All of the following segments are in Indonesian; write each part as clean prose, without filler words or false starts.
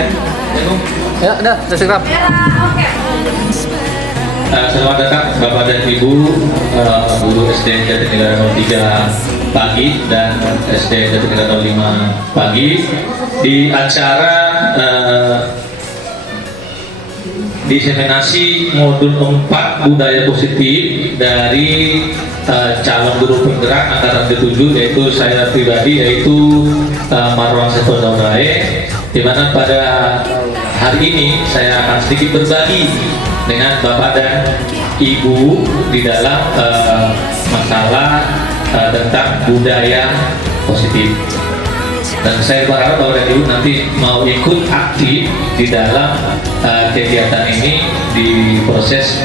ya. Ya, udah, siap. Selamat datang Bapak dan Ibu guru SD Jatinegara 03 pagi dan SD Jatinegara 05 pagi di acara diseminasi modul 4 budaya positif dari calon guru penggerak angkatan ke-7, yaitu saya pribadi, yaitu Marwan Seto Daurae, di mana pada hari ini saya akan sedikit berbagi dengan Bapak dan Ibu di dalam masalah tentang budaya positif. Dan saya berharap Bapak dan Ibu nanti mau ikut aktif di dalam kegiatan ini di proses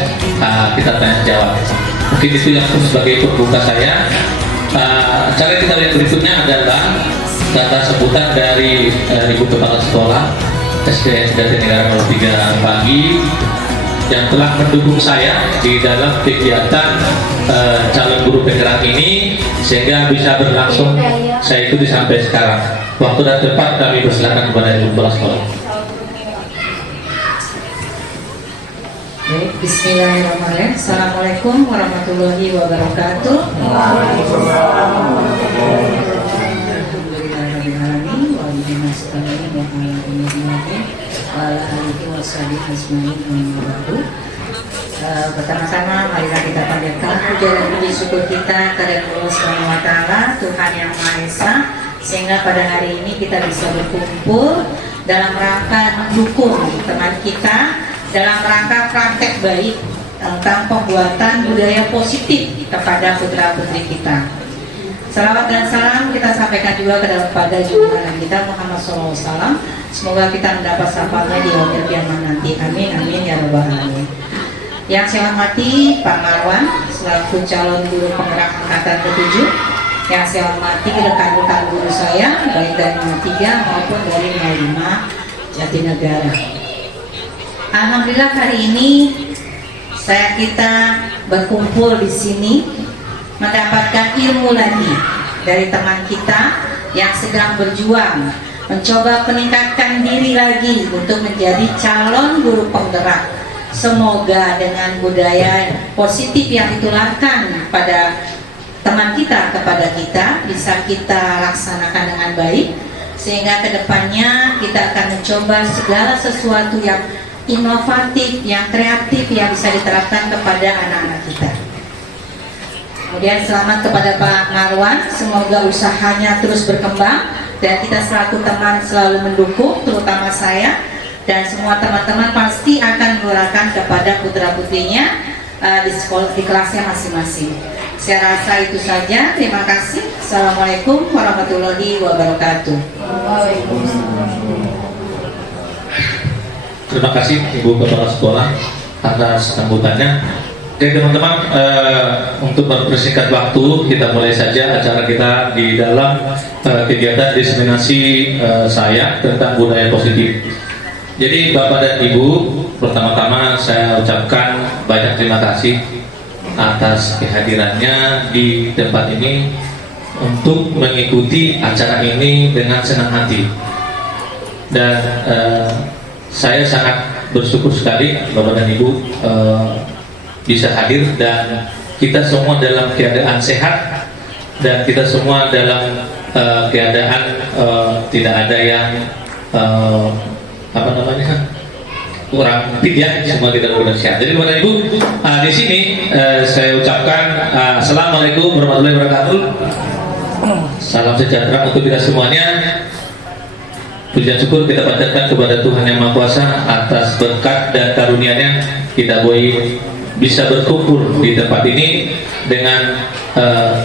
kita tanya jawab. Mungkin itu yang sebagai pembuka saya. Cara kita lihat berikutnya adalah data sebutan dari Ibu Kepala Sekolah SD Jatinegara 03 pagi yang telah mendukung saya di dalam kegiatan calon guru penggerak ini sehingga bisa berlangsung saya ikuti sampai sekarang. Waktu dan tempat kami persilakan kepada Ibu Kepala Sekolah. Baik, bismillahirrahmanirrahim. Assalamualaikum warahmatullahi wabarakatuh. Pertama-tama marilah kita panjatkan puja dan puji syukur kita kepada Allah Subhanahu wa Ta'ala, Tuhan yang Maha Esa, sehingga pada hari ini kita bisa berkumpul dalam rangka mendukung teman kita dalam rangka praktek baik tentang pembuatan budaya positif kepada putra-putri kita. Salawat dan salam kita sampaikan juga kepada junjungan kita Muhammad SAW. Semoga kita mendapat syafaatnya di akhir kiamat nanti. Amin amin ya rabbal alamin. Yang saya hormati Pak Marwan selaku calon guru penggerak angkatan ke-7. Yang saya hormati rekan-rekan guru saya baik dari 03 maupun dari 05 Jatinegara. Alhamdulillah hari ini kita berkumpul di sini mendapatkan ilmu lagi dari teman kita yang sedang berjuang mencoba meningkatkan diri lagi untuk menjadi calon guru penggerak. Semoga dengan budaya positif yang ditularkan pada teman kita kepada kita bisa kita laksanakan dengan baik, sehingga kedepannya kita akan mencoba segala sesuatu yang inovatif, yang kreatif yang bisa diterapkan kepada anak-anak kita. Kemudian selamat kepada Pak Marwan, semoga usahanya terus berkembang dan kita selaku teman selalu mendukung, terutama saya dan semua teman-teman pasti akan mendoakan kepada putra-putrinya di sekolah, di kelasnya masing-masing. Saya rasa itu saja. Terima kasih. Assalamualaikum warahmatullahi wabarakatuh. Terima kasih Ibu Kepala Sekolah atas sambutannya. Oke teman-teman, untuk mempersingkat waktu kita mulai saja acara kita di dalam kegiatan diseminasi saya tentang budaya positif. Jadi Bapak dan Ibu, pertama-tama saya ucapkan banyak terima kasih atas kehadirannya di tempat ini untuk mengikuti acara ini dengan senang hati. Dan saya sangat bersyukur sekali Bapak dan Ibu bisa hadir dan kita semua dalam keadaan sehat dan kita semua dalam keadaan tidak ada yang kurang fit ya, semua kita dalam sehat. Jadi Bapak dan Ibu di sini saya ucapkan Assalamualaikum warahmatullahi wabarakatuh. Salam sejahtera untuk kita semuanya. Puji dan syukur kita panjatkan kepada Tuhan Yang Maha Kuasa atas berkat dan karunia-Nya kita boleh bisa berkumpul di tempat ini dengan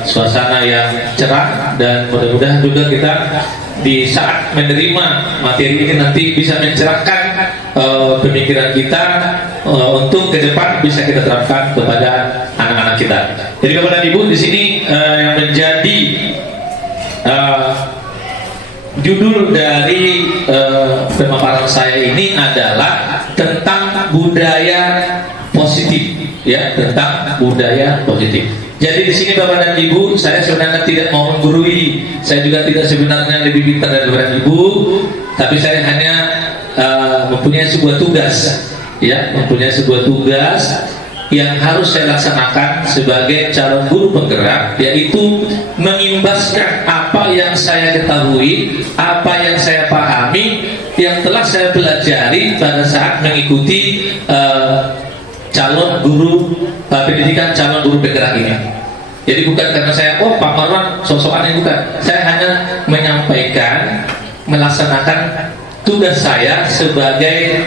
suasana yang cerah, dan mudah-mudahan juga kita di saat menerima materi ini nanti bisa mencerahkan pemikiran kita untuk ke depan bisa kita terapkan kepada anak-anak kita. Jadi Bapak dan Ibu di sini yang menjadi judul dari pemaparan saya ini adalah tentang budaya positif, ya, tentang budaya positif. Jadi di sini Bapak dan Ibu, saya sebenarnya tidak mau menggurui, saya juga tidak sebenarnya lebih pintar dari Bapak dan Ibu, tapi saya hanya mempunyai sebuah tugas, ya, mempunyai sebuah tugas yang harus saya laksanakan sebagai calon guru penggerak, yaitu mengimbaskan apa yang saya ketahui, apa yang saya pahami, yang telah saya pelajari pada saat mengikuti calon guru pendidikan calon guru penggerak ini. Jadi bukan karena saya, oh Pak Marwan sosokan, yang bukan. Saya hanya menyampaikan, melaksanakan tugas saya sebagai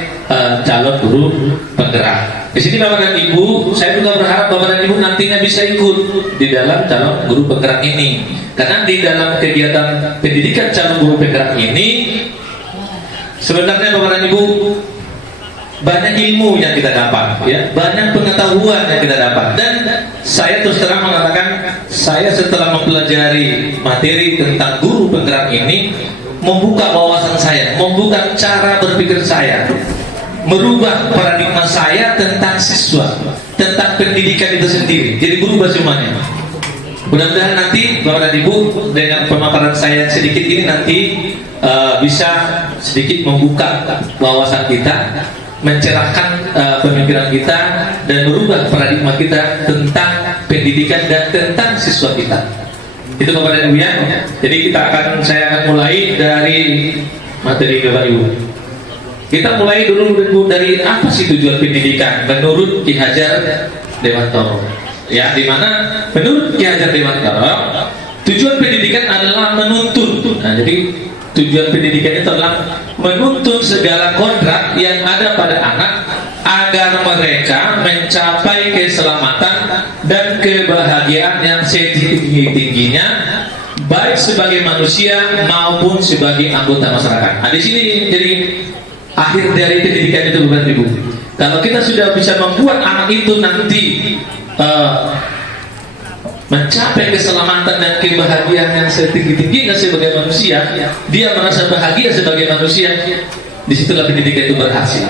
calon guru penggerak. Di sini Bapak dan Ibu, saya juga berharap Bapak dan Ibu nantinya bisa ikut di dalam calon guru penggerak ini. Karena di dalam kegiatan pendidikan calon guru penggerak ini, sebenarnya Bapak dan Ibu, banyak ilmu yang kita dapat, ya, banyak pengetahuan yang kita dapat. Dan saya terus terang mengatakan, saya setelah mempelajari materi tentang guru penggerak ini, membuka wawasan saya, membuka cara berpikir saya, merubah paradigma saya tentang siswa, tentang pendidikan itu sendiri. Jadi berubah semuanya. Mudah-mudahan nanti Bapak dan Ibu dengan pemaparan saya sedikit ini nanti bisa sedikit membuka wawasan kita, mencerahkan pemikiran kita, dan merubah paradigma kita tentang pendidikan dan tentang siswa kita. Itu Bapak dan Ibu, ya. Jadi saya akan mulai dari materi Bapak Ibu. Kita mulai dulu dari apa sih tujuan pendidikan menurut Ki Hajar Dewantara. Ya, di mana menurut Ki Hajar Dewantara tujuan pendidikan adalah menuntun. Nah, jadi tujuan pendidikan itu adalah menuntun segala kodrat yang ada pada anak agar mereka mencapai keselamatan dan kebahagiaan yang setinggi-tingginya, baik sebagai manusia maupun sebagai anggota masyarakat. Nah, di sini jadi akhir dari pendidikan itu, Bapak Ibu. Kalau kita sudah bisa membuat anak itu nanti mencapai keselamatan dan kebahagiaan yang setinggi-tingginya sebagai manusia, dia merasa bahagia sebagai manusia, disitulah pendidikan itu berhasil.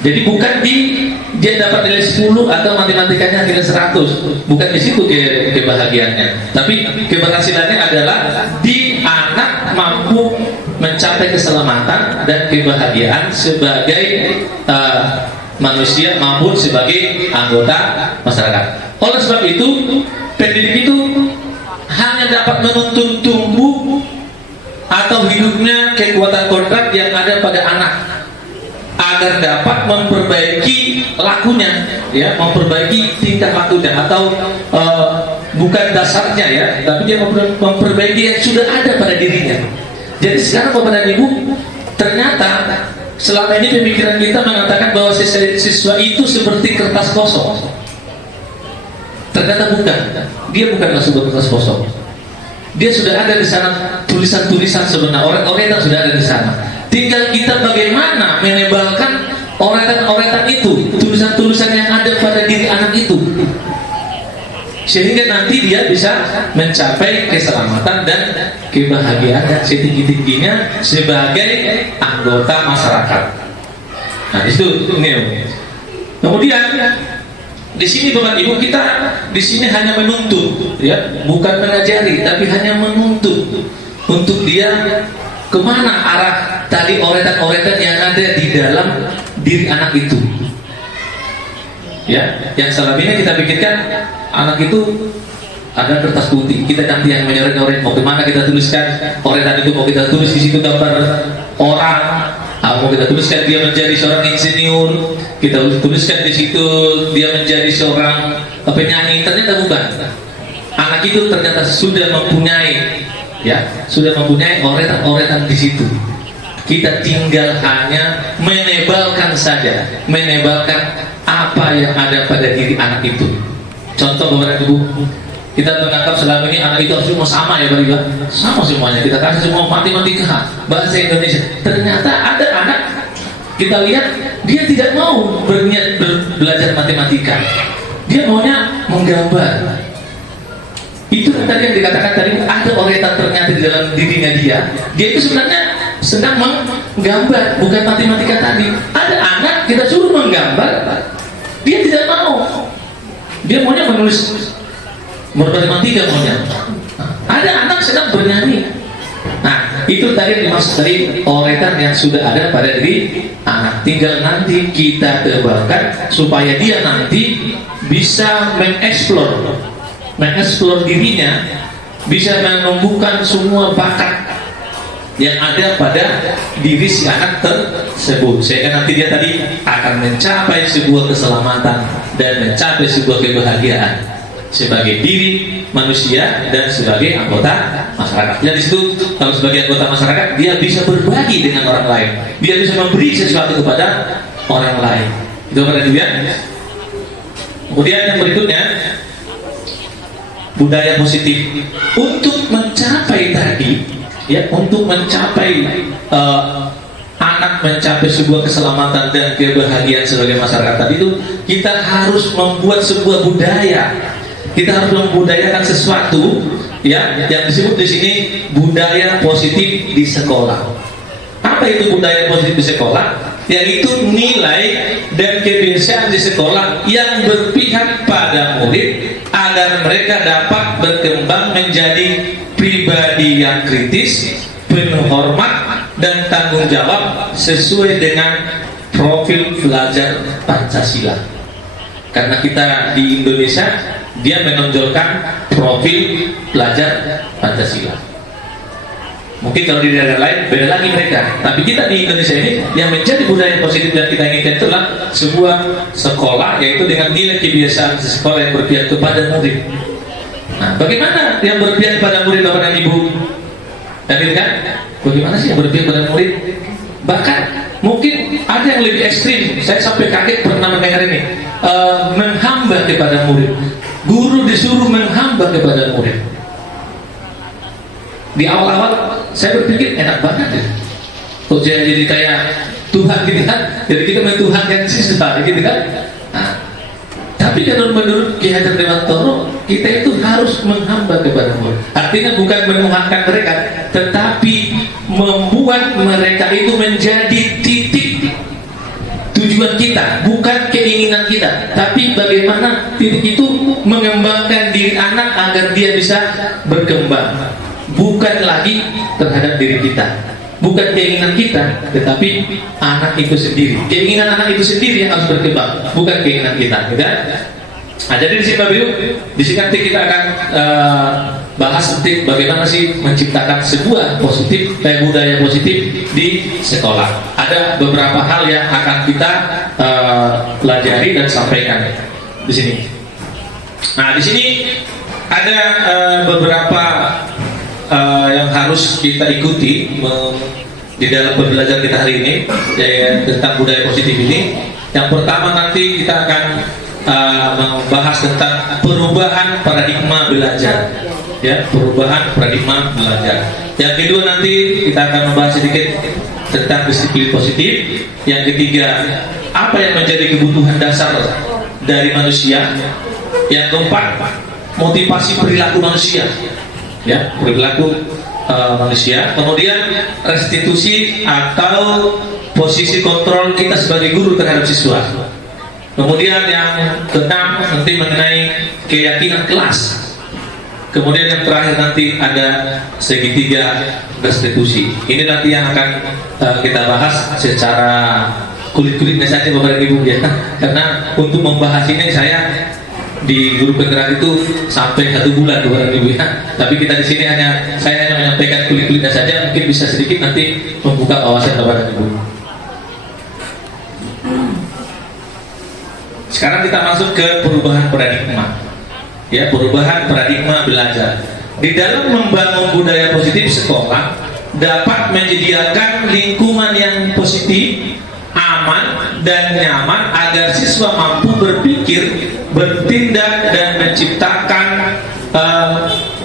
Jadi bukan dia dapat nilai 10 atau matematikanya nilai 100, bukan di situ kebahagiaannya. Tapi keberhasilannya adalah di anak mampu mencapai keselamatan dan kebahagiaan sebagai manusia maupun sebagai anggota masyarakat. Oleh sebab itu, pendidik itu hanya dapat menuntun tumbuh atau hidupnya kekuatan kodrat yang ada pada anak, agar dapat memperbaiki lakunya, ya, memperbaiki tingkah lakunya, atau bukan dasarnya, ya, tapi dia memperbaiki yang sudah ada pada dirinya. Jadi sekarang Bapak dan Ibu, ternyata selama ini pemikiran kita mengatakan bahwa siswa itu seperti kertas kosong. Ternyata bukan, dia bukanlah sebuah kertas kosong. Dia sudah ada di sana tulisan-tulisan sebenarnya, orang-orang sudah ada di sana. Tinggal kita bagaimana menebalkan oretan-oretan itu, tulisan-tulisan yang ada pada diri anak itu, sehingga nanti dia bisa mencapai keselamatan dan kebahagiaan yang setinggi-tingginya sebagai anggota masyarakat. Nah, itu ini. Kemudian di sini Bapak Ibu, kita di sini hanya menuntut, ya, bukan mengajari, tapi hanya menuntut untuk dia kemana arah tadi oretan-oretan yang ada di dalam diri anak itu. Ya, yang selama ini kita pikirkan anak itu ada kertas putih, kita nanti yang menyoret-nyoret, mau kemana kita tuliskan oretan itu, mau kita tulis di situ gambar orang, mau kita tuliskan dia menjadi seorang insinyur, kita tuliskan di situ dia menjadi seorang penyanyi. Ternyata bukan. Anak itu ternyata sudah mempunyai, ya, sudah mempunyai oretan-oretan di situ. Kita tinggal hanya menebalkan saja, menebalkan apa yang ada pada diri anak itu. Contoh Bapak Ibu, kita menganggap selama ini anak itu harus semua sama, ya Pak Ibu, sama semuanya. Kita kasih semua matematika, bahasa Indonesia. Ternyata ada anak kita lihat dia tidak mau berniat belajar matematika, dia maunya menggambar. Itu tadi yang dikatakan tadi, ada oretan ternyata di dalam dirinya dia. Dia itu sebenarnya sedang menggambar, bukan matematika tadi. Ada anak kita suruh menggambar, dia tidak mau. Dia maunya menulis matematika maunya. Ada anak sedang bernyanyi. Nah, itu tadi dimaksud dari oretan yang sudah ada pada diri anak. Tinggal nanti kita kembangkan supaya dia nanti bisa mengeksplor dirinya, bisa menumbuhkan semua bakat yang ada pada diri si anak tersebut, sehingga nanti dia tadi akan mencapai sebuah keselamatan dan mencapai sebuah kebahagiaan sebagai diri manusia dan sebagai anggota masyarakat. Dan di situ kalau sebagai anggota masyarakat dia bisa berbagi dengan orang lain, dia bisa memberi sesuatu kepada orang lain. Itu pada dia. Kemudian yang berikutnya, budaya positif. Untuk mencapai tadi, ya, untuk mencapai anak mencapai sebuah keselamatan dan kebahagiaan sebagai masyarakat tadi itu, kita harus membuat sebuah budaya. Kita harus membudayakan sesuatu, ya, yang disebut di sini budaya positif di sekolah. Apa itu budaya positif di sekolah? Yaitu nilai dan kebiasaan di sekolah yang berpihak pada murid agar mereka dapat berkembang menjadi pribadi yang kritis, penuh hormat dan tanggung jawab sesuai dengan profil pelajar Pancasila. Karena kita di Indonesia, dia menonjolkan profil pelajar Pancasila. Mungkin kalau di daerah lain beda lagi mereka, tapi kita di Indonesia ini yang menjadi budaya positif dan kita inginkan itulah sebuah sekolah yaitu dengan nilai kebiasaan sekolah yang berpihak kepada murid. Nah, bagaimana yang berpihak kepada murid Bapak dan Ibu? Tadi kan, bagaimana sih yang berpihak kepada murid? Bahkan mungkin ada yang lebih ekstrim. Saya sampai kaget pernah mendengar ini, menghamba kepada murid. Guru disuruh menghamba kepada murid. Di awal-awal saya berpikir enak banget ya. Kok jadi kayak Tuhan gitu kan? Jadi kita mentuhankan siswa gitu kan? Nah, tapi kalau menurut Ki Hajar Dewantoro, kita itu harus menghamba kepada murid. Artinya bukan menuhankan mereka, tetapi membuat mereka itu menjadi titik tujuan kita, bukan keinginan kita, tapi bagaimana titik itu mengembangkan diri anak agar dia bisa berkembang. Bukan lagi terhadap diri kita, bukan keinginan kita, tetapi anak itu sendiri. Keinginan anak itu sendiri yang harus berkembang, bukan keinginan kita. Tidak? Nah, jadi di sini Bapak Ibu, di sini nanti kita akan bahas nanti bagaimana sih menciptakan sebuah budaya positif di sekolah. Ada beberapa hal yang akan kita pelajari dan sampaikan di sini. Nah, di sini ada beberapa yang harus kita ikuti di dalam pembelajaran kita hari ini, yaitu tentang budaya positif ini. Yang pertama nanti kita akan membahas tentang perubahan paradigma belajar, ya, perubahan paradigma belajar. Yang kedua nanti kita akan membahas sedikit tentang disiplin positif. Yang ketiga, apa yang menjadi kebutuhan dasar dari manusia. Yang keempat, motivasi perilaku manusia, ya, perilaku manusia. Kemudian restitusi atau posisi kontrol kita sebagai guru terhadap siswa. Kemudian yang keenam nanti mengenai keyakinan kelas. Kemudian yang terakhir nanti ada segitiga restitusi. Ini nanti yang akan kita bahas secara kulit-kulitnya saja Bapak dan Ibu, ya. Karena untuk membahas ini saya di guru penggerak itu sampai 1 bulan Bapak dan Ibu, ya. Tapi kita di sini saya hanya menyampaikan kulit-kulitnya saja, mungkin bisa sedikit nanti membuka wawasan Bapak dan Ibu. Sekarang kita masuk ke perubahan paradigma, ya, perubahan paradigma belajar. Di dalam membangun budaya positif sekolah dapat menyediakan lingkungan yang positif, aman dan nyaman agar siswa mampu berpikir, bertindak dan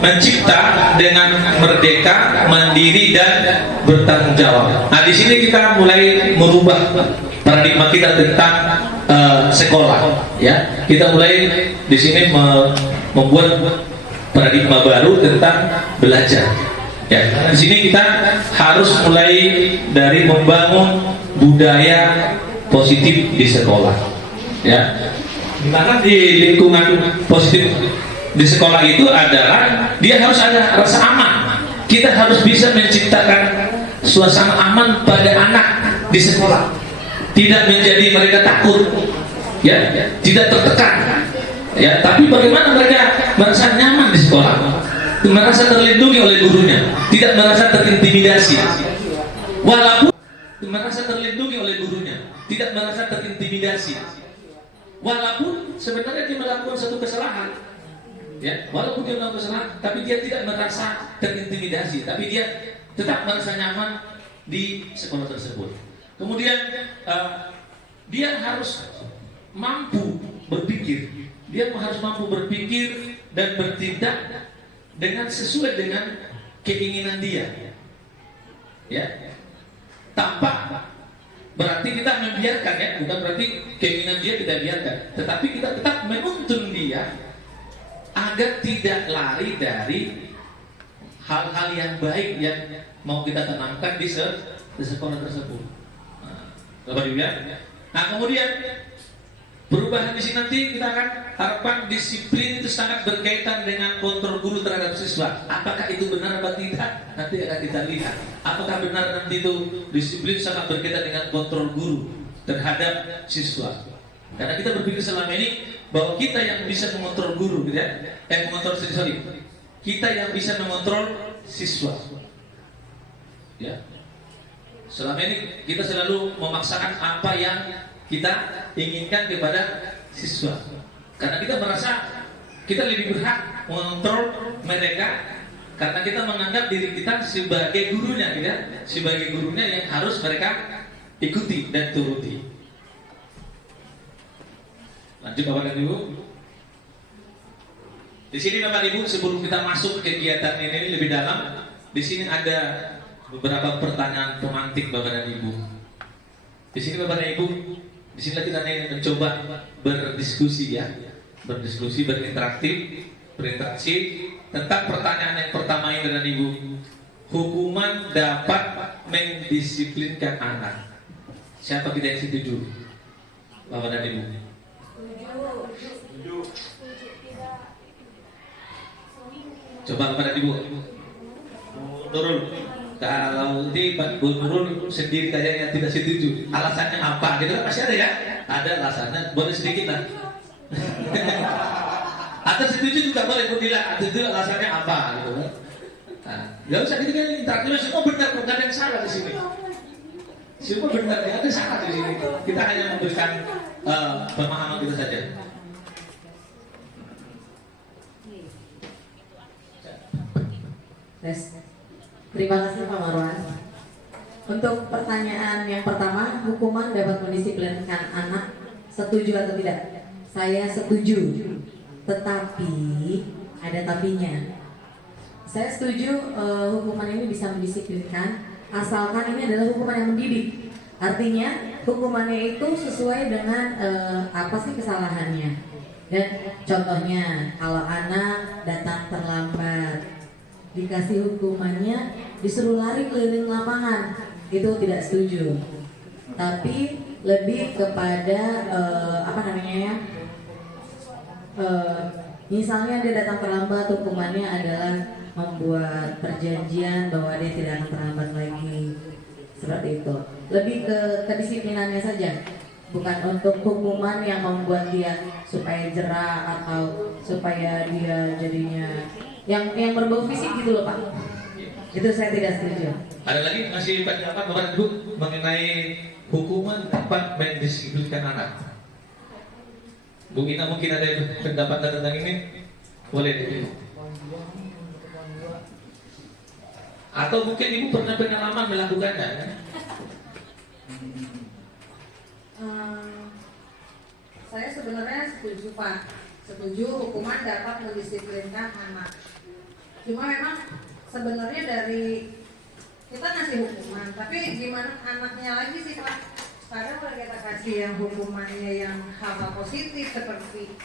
mencipta dengan merdeka, mandiri dan bertanggung jawab. Nah, di sini kita mulai merubah paradigma kita tentang sekolah, ya. Kita mulai di sini membuat paradigma baru tentang belajar. Ya, di sini kita harus mulai dari membangun budaya positif di sekolah, ya. Dimana di lingkungan positif di sekolah itu adalah dia harus ada rasa aman, kita harus bisa menciptakan suasana aman pada anak di sekolah, tidak menjadi mereka takut, ya, tidak tertekan, ya. Tapi bagaimana mereka merasa nyaman di sekolah, merasa terlindungi oleh gurunya, tidak merasa terintimidasi, walaupun merasa terlindungi oleh gurunya, tidak merasa terintimidasi, walaupun sebenarnya dia melakukan satu kesalahan. Ya, walaupun dia melakukan kesalahan, tapi dia tidak merasa terintimidasi, tapi dia tetap merasa nyaman di sekolah tersebut. Kemudian dia harus mampu berpikir, dia harus mampu berpikir dan bertindak dengan sesuai dengan keinginan dia. Ya, tanpa berarti kita membiarkan, ya, bukan berarti keinginan dia kita biarkan, tetapi kita tetap menuntun dia agar tidak lari dari hal-hal yang baik yang mau kita tanamkan di sekolah tersebut. Bapak Ibu, ya. Nah, kemudian perubahan di sini nanti kita akan harapkan disiplin itu sangat berkaitan dengan kontrol guru terhadap siswa. Apakah itu benar atau tidak? Nanti akan kita lihat. Apakah benar nanti itu disiplin sangat berkaitan dengan kontrol guru terhadap siswa? Karena kita berpikir selama ini bahwa kita yang bisa mengontrol guru, gitu ya, mengontrol siswa. Kita yang bisa mengontrol siswa. Ya. Selama ini kita selalu memaksakan apa yang kita inginkan kepada siswa. Karena kita merasa kita lebih berhak mengontrol mereka karena kita menganggap diri kita sebagai gurunya, gitu ya, sebagai gurunya yang harus mereka ikuti dan turuti. Lanjut Bapak dan Ibu. Di sini Bapak Ibu, sebelum kita masuk kegiatan ini lebih dalam, di sini ada beberapa pertanyaan pemantik Bapak dan Ibu. Di sini Bapak dan Ibu, di sini kita mencoba berdiskusi, ya, berdiskusi, berinteraksi tentang pertanyaan yang pertama ini Bapak dan Ibu. Hukuman dapat mendisiplinkan anak. Siapa kita yang setuju? Bapak dan Ibu. Coba kepada Ibu Nurul, kalau di Bu Nurul sendiri kayaknya tidak setuju, alasannya apa? Gitu kan pasti ada, ya? Ada alasannya, boleh sedikit lah. Atau setuju juga boleh Bu bilang, itu alasannya apa? Gitu kan? Nah, nggak usah gitu kan, interaktif, semua benar, bukan ada yang salah di sini. Semua benar, tidak ada salah di sini. Kita hanya memberikan pemahaman kita saja. Terima kasih Pak Marwan. Untuk pertanyaan yang pertama, hukuman dapat mendisiplinkan anak, setuju atau tidak? Saya setuju, tetapi ada tapinya. Saya setuju hukuman ini bisa mendisiplinkan, asalkan ini adalah hukuman yang mendidik. Artinya hukumannya itu sesuai dengan apa sih kesalahannya. Dan contohnya, kalau anak datang terlambat, dikasih hukumannya disuruh lari keliling lapangan, itu tidak setuju. Tapi lebih kepada misalnya dia datang terlambat, hukumannya adalah membuat perjanjian bahwa dia tidak akan terlambat lagi, seperti itu. Lebih ke kedisiplinannya saja, bukan untuk hukuman yang membuat dia supaya jerah atau supaya dia jadinya yang berbau fisik gitu loh Pak. Itu saya tidak setuju. Ada lagi masih pendapat Bapak Ibu mengenai hukuman dapat mendisiplinkan anak? Bu Ina mungkin ada pendapat tentang ini? Boleh. Atau mungkin Ibu pernah pengalaman melakukannya kan? Saya sebenarnya setuju Pak. Setuju hukuman dapat mendisiplinkan anak. Cuma memang sebenarnya dari kita ngasih hukuman, tapi gimana anaknya lagi sih Pak? Kadang kalau kita kasih yang hukumannya yang hal-hal positif seperti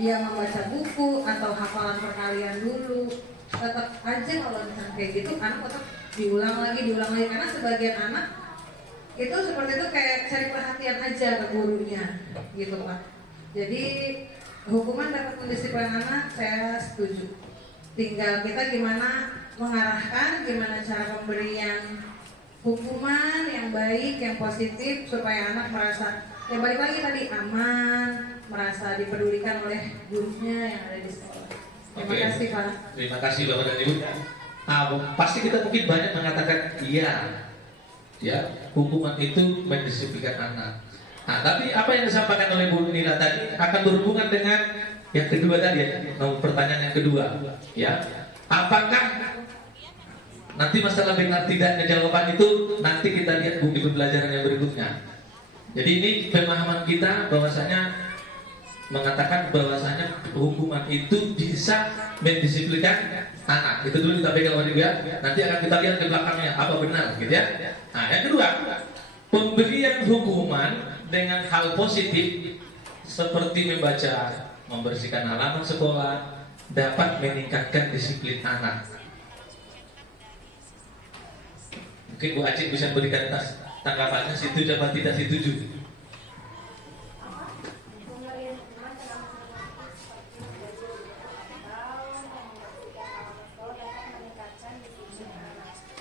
dia membaca buku atau hafalan perkalian dulu, tetap aja kalau misalnya kayak gitu anak tetap diulang lagi karena sebagian anak itu seperti itu kayak cari perhatian aja ke gurunya gitu Pak. Jadi hukuman dapat mendisiplinkan anak, saya setuju. Tinggal kita gimana mengarahkan gimana cara pemberian hukuman yang baik, yang positif supaya anak merasa, ya balik lagi tadi, aman, merasa dipedulikan oleh gurunya yang ada di sekolah. Terima Oke. kasih Pak. Terima kasih Bapak dan Ibu. Pasti kita mungkin banyak mengatakan iya, ya hukuman itu mendisiplinkan anak. Nah, tapi apa yang disampaikan oleh Bu Nina tadi akan berhubungan dengan yang kedua tadi ya, pertanyaan yang kedua, ya. Apakah nanti masalah benar tidaknya jawaban itu nanti kita lihat bukti pembelajaran yang berikutnya. Jadi ini pemahaman kita bahwasanya mengatakan bahwasanya hukuman itu bisa mendisiplinkan anak. Itu dulu kita pegang Bapak Ibu ya. Nanti akan kita lihat ke belakangnya apa benar gitu ya. Nah, yang kedua, pemberian hukuman dengan hal positif seperti membaca, membersihkan halaman sekolah dapat meningkatkan disiplin anak. Mungkin Bu Acik bisa berikan tanggapannya setuju apa tidak setuju.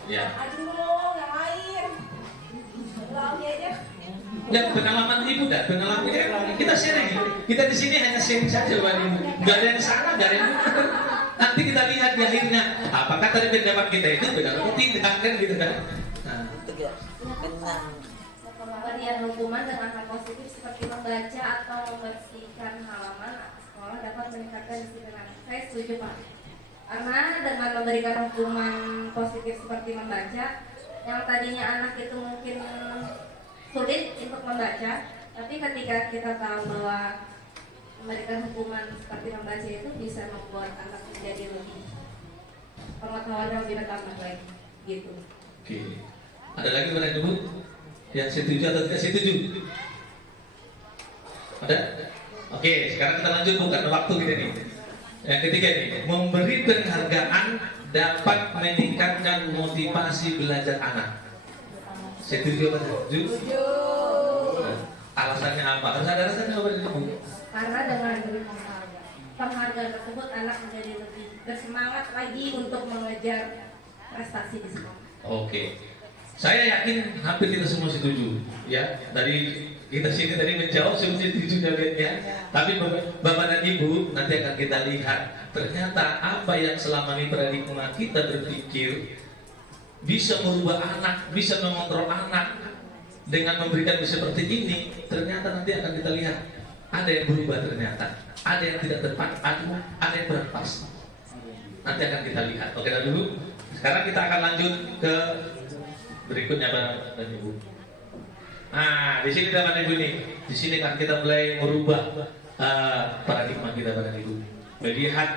Ya. Dan pengalaman ibu dah, pengalaman kita sharing. Kita di sini hanya sharing saja Bapak Ibu. Gak ada yang salah, gak ada yang benar. Nanti kita lihat di akhirnya apakah tadi pendapat kita itu benar atau tidak kan gitu kan. Pemberian hukuman dengan hal positif seperti membaca atau membersihkan halaman sekolah dapat meningkatkan disiplin anak. Saya setuju Pak. Karena dengan memberikan hukuman positif seperti membaca, yang tadinya anak itu mungkin sulit untuk membaca, tapi ketika kita tahu bahwa memberikan hukuman seperti membaca itu bisa membuat anak menjadi lebih pengetahuannya lebih bertambah lagi, gitu. Oke. Ada lagi Bapak Ibu yang setuju atau tidak setuju? Ada? Oke, sekarang kita lanjut Bu, karena waktu kita nih. Yang ketiga nih, memberi penghargaan dapat meningkatkan motivasi belajar anak. Setuju apa setuju? Alasannya apa? Harus ada alasannya Bapak Ibu. Karena dengan beri penghargaan tersebut anak menjadi lebih bersemangat lagi untuk mengejar prestasi di sekolah. Oke. Saya yakin hampir kita semua setuju, ya. Dari kita sini tadi menjawab semua setuju ya. Tapi Bapak dan Ibu nanti akan kita lihat ternyata apa yang selama ini paradigma kita berpikir bisa merubah anak, bisa mengontrol anak dengan memberikan seperti ini. Ternyata nanti akan kita lihat ada yang berubah ternyata, ada yang tidak tepat, ada yang kurang pas. Nanti akan kita lihat. Oke, dulu. Sekarang kita akan lanjut ke berikutnya Bapak dan Ibu. Nah, di sini Bapak dan Ibu nih, di sini kan kita mulai merubah paradigma kita Bapak dan Ibu. Melihat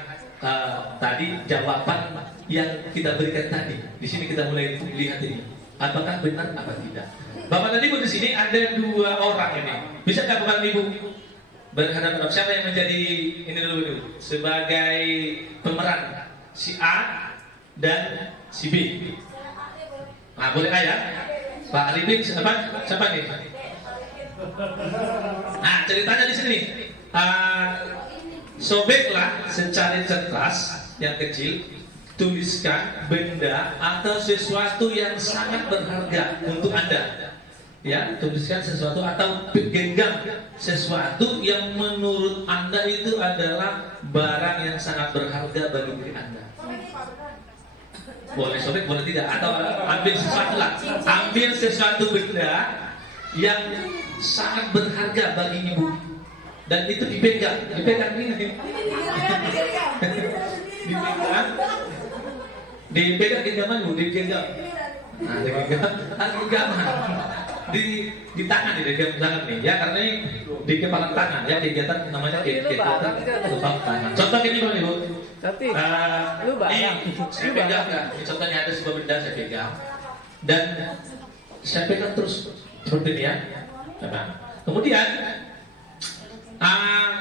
tadi jawaban yang kita berikan tadi. Di sini kita mulai lihat ini, apakah benar apa tidak. Bapak dan Ibu di sini ada dua orang ini. Bisa nggak Bapak dan Ibu berhadapan siapa yang menjadi ini dulu sebagai pemeran si A dan si B? Nah, boleh ya? Pak Arifin siapa nih? Nah, ceritanya di sini. Sobeklah secara cerdas yang kecil, tuliskan benda atau sesuatu yang sangat berharga untuk Anda. Ya, tuliskan sesuatu atau genggam sesuatu yang menurut Anda itu adalah barang yang sangat berharga bagi diri Anda. Boleh sobek, boleh tidak, atau ambil sesuatu lah, ambil sesuatu benda yang sangat berharga bagi ibu dan itu dipegang ini, dipegang genggaman bu, dipegang, nah genggaman di tangan, di tangan nih, ya karena ini di kepala tangan, ya kegiatan namanya kegiatan kepala tangan. Contoh ini boleh bu. Tapi Ini saya pegang kan, ini contohnya ada sebuah benda saya pegang dan saya pegang terus seperti ini ya. Nah, kemudian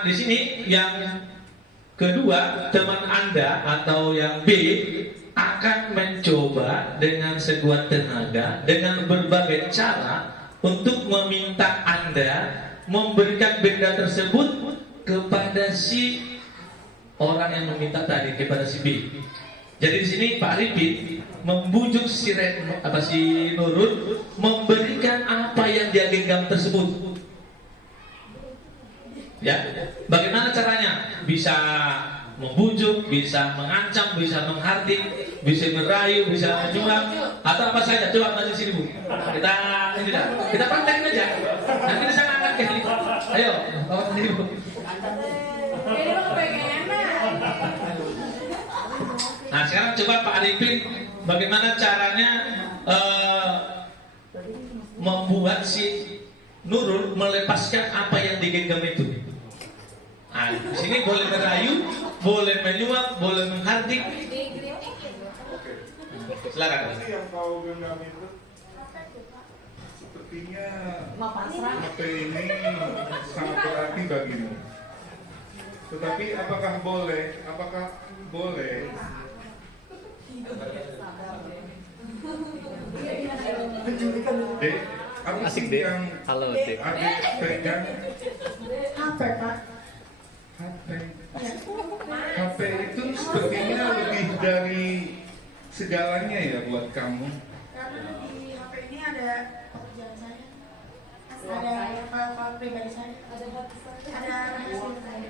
di sini yang kedua teman Anda atau yang B akan mencoba dengan sekuat tenaga dengan berbagai cara untuk meminta Anda memberikan benda tersebut kepada si orang yang meminta tadi, kepada si B. Jadi di sini Pak Arifin membujuk si Nurul memberikan apa yang dia genggam tersebut. Ya, bagaimana caranya? Bisa membujuk, bisa mengancam, bisa menghardik, bisa merayu, bisa menyuap, atau apa saja. Coba maju sini Bu. Kita praktekin aja. Nanti saya angkat ke sini. Ayo, bawa sini Bu. Nah sekarang coba Pak Arifin, bagaimana caranya membuat si Nurul melepaskan apa yang digenggam itu. Nah, di sini boleh merayu, boleh menyuap, boleh menghardik. Silakan. Yang kau genggam itu sepertinya HP ini sangat berarti bagimu. Tetapi apakah boleh? Dek, apa Asik, sih Dek. yang Halo, Dek. adik pegang? HP Pak. HP. HP itu sepertinya lebih dari segalanya ya buat kamu. Karena di HP ini ada pekerjaan saya, ada file-file pribadi saya, ada rahasia saya.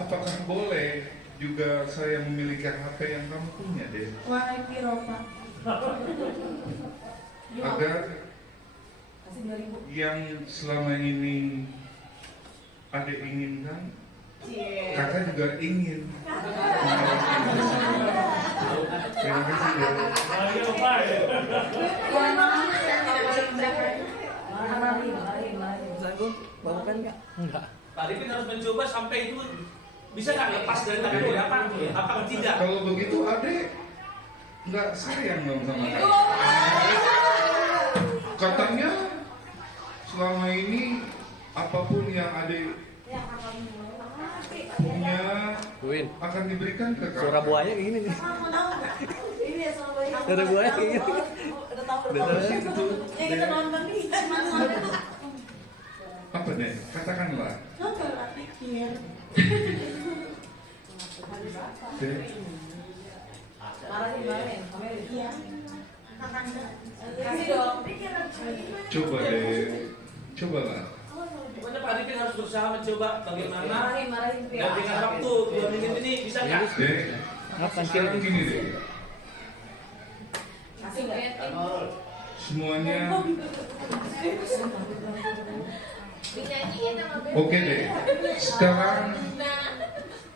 Apakah boleh juga saya memiliki HP yang kamu punya, Dek? Wahai Piro Pak. Agar yang selama ini adik inginkan, kakak juga ingin. Terima kasih, Dek. Mohon maaf, saya tidak bisa memberikan. Bawakan nggak? Enggak. Pak Arifin harus mencoba sampai itu bisa nggak lepas dari tangan dia apa tidak? Kalau begitu adik nggak sayang dong sama kakak. Katanya selama ini apapun yang adik punya Win. akan diberikan ke kakak. Suara buaya kayak gini nih. Kamu tahu nggak? Ini ya sama bayi. Suara buaya kayak gini. Udah tahu. Udah tahu. Ya kita nonton nih. Apa deh? Katakanlah. Coba lah pikir. Dek, Iya. Kakanda. Kasih dong. Pikiran. coba deh, cobalah. Pokoknya Pak Arifin harus berusaha mencoba bagaimana Marahin dan dengan waktu 2 menit ini bisa nggak? Dek, Apa sekarang gini deh. Kasih nggak? Semuanya Dinyanyiin sama band. oke deh. Sekarang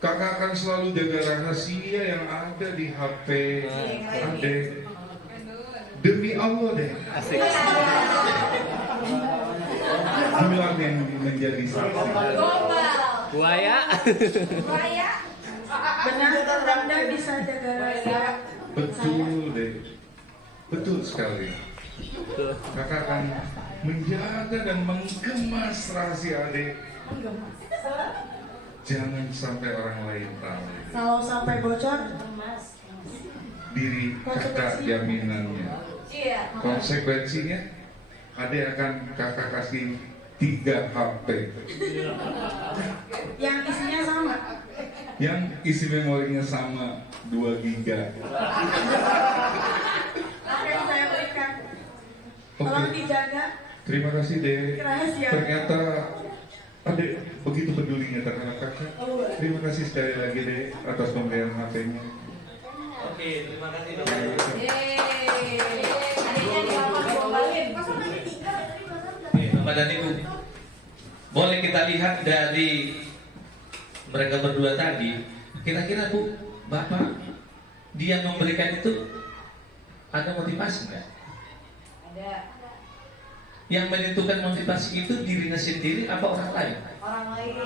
kakak akan selalu jaga rahasia yang ada di HP adek. Demi Allah deh. Asik. Bulan yang menjadi saksi. Buaya. Benar, Anda bisa jaga rahasia. Betul deh. Betul sekali. Tuh. Kakak akan menjaga dan mengemas rahasia adek. Jangan sampai orang lain tahu. Kalau sampai bocor, Diri kakak jaminannya. Konsekuensinya, adek akan kakak kasih 3 HP yang isinya sama. yang isi memorinya sama 2 giga. Akan saya berikan. Oke, Tolong dijaga terima kasih deh. rahasia. Ternyata adek begitu pedulinya terhadap kakak. Terima kasih sekali lagi deh atas pemberian HP-nya. Oke, terima kasih. Bapak dan Ibu, boleh kita lihat dari mereka berdua tadi. Kira-kira Bu, Bapak, dia memberikan itu ada motivasi nggak? Ada Yang menentukan motivasi itu dirinya sendiri apa orang lain? orang lain.